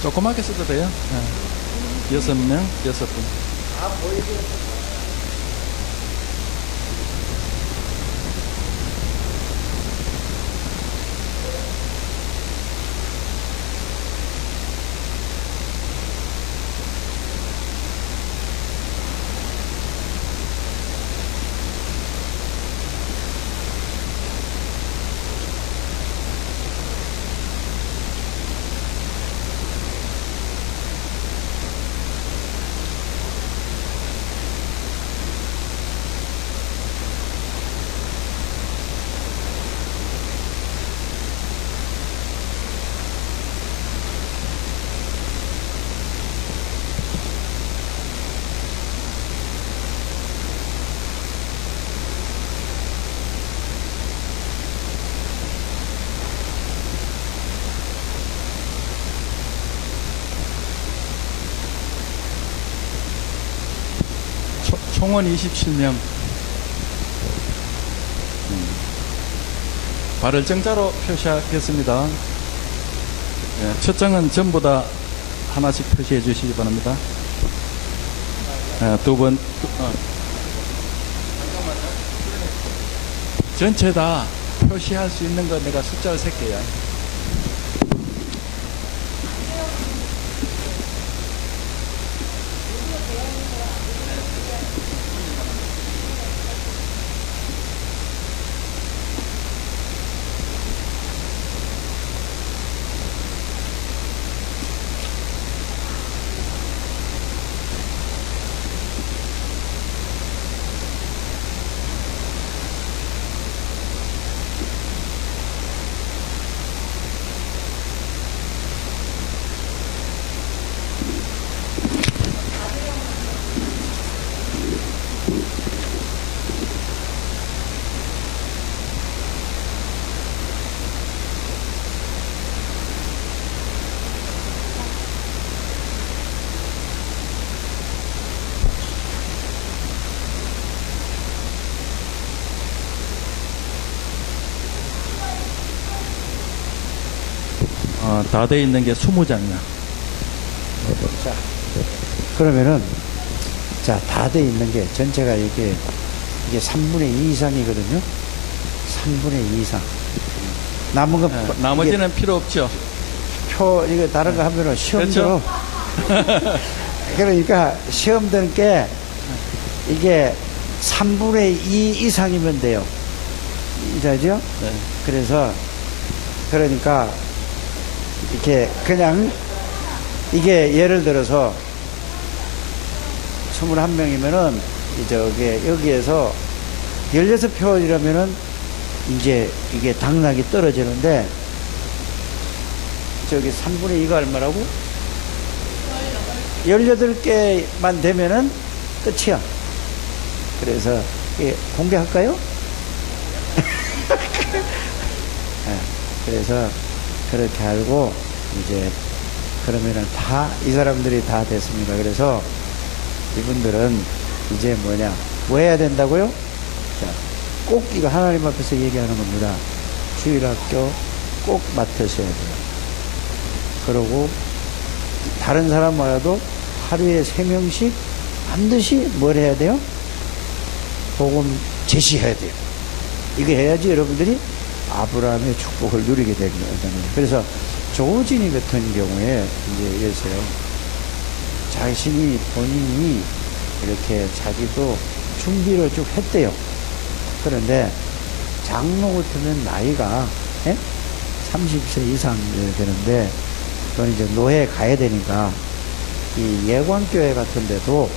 조그맣게 써도 돼요. 6명, 6분. 총원 27명. 발을 정자로 표시하겠습니다. 첫 장은 전부 다 하나씩 표시해 주시기 바랍니다. 두 번, 전체 다 표시할 수 있는 거 내가 숫자를 셀게요. 다 돼 있는 게 20장이야. 자, 그러면은, 자, 다 돼 있는 게 전체가 이게 3분의 2 이상이거든요. 3분의 2 이상. 남은 건, 나머지는 필요 없죠. 이거 다른 거 하면은 시험대로. 그렇죠? 그러니까 시험 드는 게 이게 3분의 2 이상이면 돼요. 이자죠? 네. 그래서, 그러니까, 이렇게 그냥 이게 예를 들어서 21명이면은 이제 여기에서 16표이라면은 이제 이게 당락이 떨어지는데 저기 3분의 2가 얼마라고? 18개만 되면은 끝이야. 그래서 공개할까요? 네, 그래서 그렇게 알고 이제 그러면은 이 사람들이 다 됐습니다. 그래서 이분들은 이제 뭐 해야 된다고요? 자, 꼭 이거 하나님 앞에서 얘기하는 겁니다. 주일학교 꼭 맡으셔야 돼요. 그리고 다른 사람 말아도 하루에 3명씩 반드시 뭘 해야 돼요? 복음 제시해야 돼요. 이거 해야지 여러분들이 아브라함의 축복을 누리게 되는 거예요. 그래서 조진이 같은 경우에 이제 이래서요. 자신이 본인이 이렇게 자기도 준비를 쭉 했대요. 그런데 장로 같으면 나이가 30세 이상 되는데 그건 이제 노예 가야 되니까 이 예관교회 같은 데도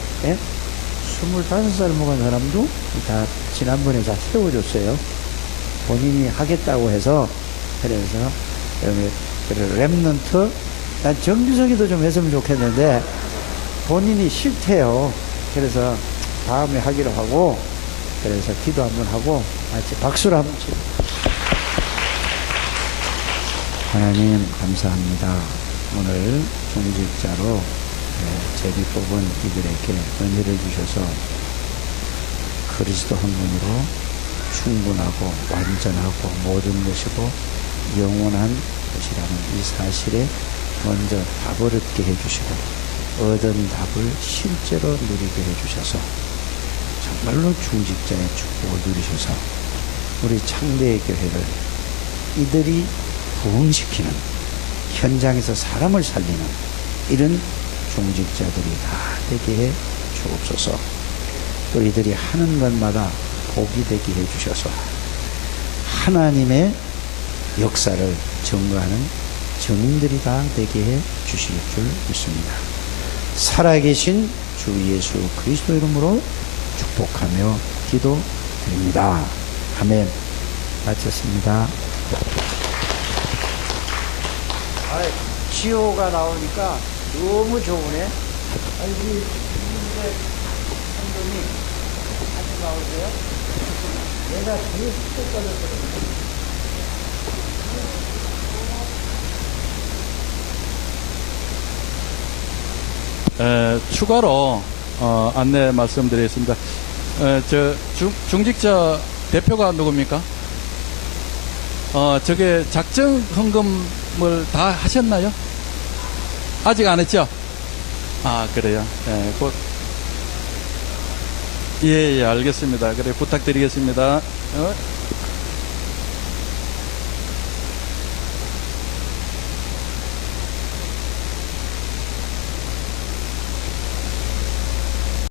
25살 먹은 사람도 다 지난번에 다 세워줬어요. 본인이 하겠다고 해서. 그래서 여기 랩넌트, 난 정규석이도 좀 했으면 좋겠는데 본인이 싫대요. 그래서 다음에 하기로 하고, 그래서 기도 한번 하고 같이 박수를 한번 치고. 하나님 감사합니다. 오늘 중직자로 제비 뽑은 이들에게 은혜를 주셔서 그리스도 한 분으로 충분하고 완전하고 모든 것이고 영원한 것이라는 이 사실에 먼저 답을 얻게 해주시고 얻은 답을 실제로 누리게 해주셔서 정말로 중직자의 축복을 누리셔서 우리 창대의 교회를 이들이 부흥시키는, 현장에서 사람을 살리는 이런 중직자들이 다 되게 해 주옵소서. 또 이들이 하는 것마다 복이 되게 해 주셔서 하나님의 역사를 증거하는 증인들이 다 되게 해 주실 줄 믿습니다. 살아계신 주 예수 그리스도 이름으로 축복하며 기도드립니다. 아멘. 마쳤습니다. 지호가 나오니까 너무 좋으네. 우리 선생님 같이 나오세요. 내가 뒤에 스톱 받았거든요. 추가로 안내 말씀드리겠습니다. 중직자 대표가 누굽니까? 저게 작정 헌금을 다 하셨나요? 아직 안 했죠? 아, 그래요. 곧. 예, 알겠습니다. 그래, 부탁드리겠습니다.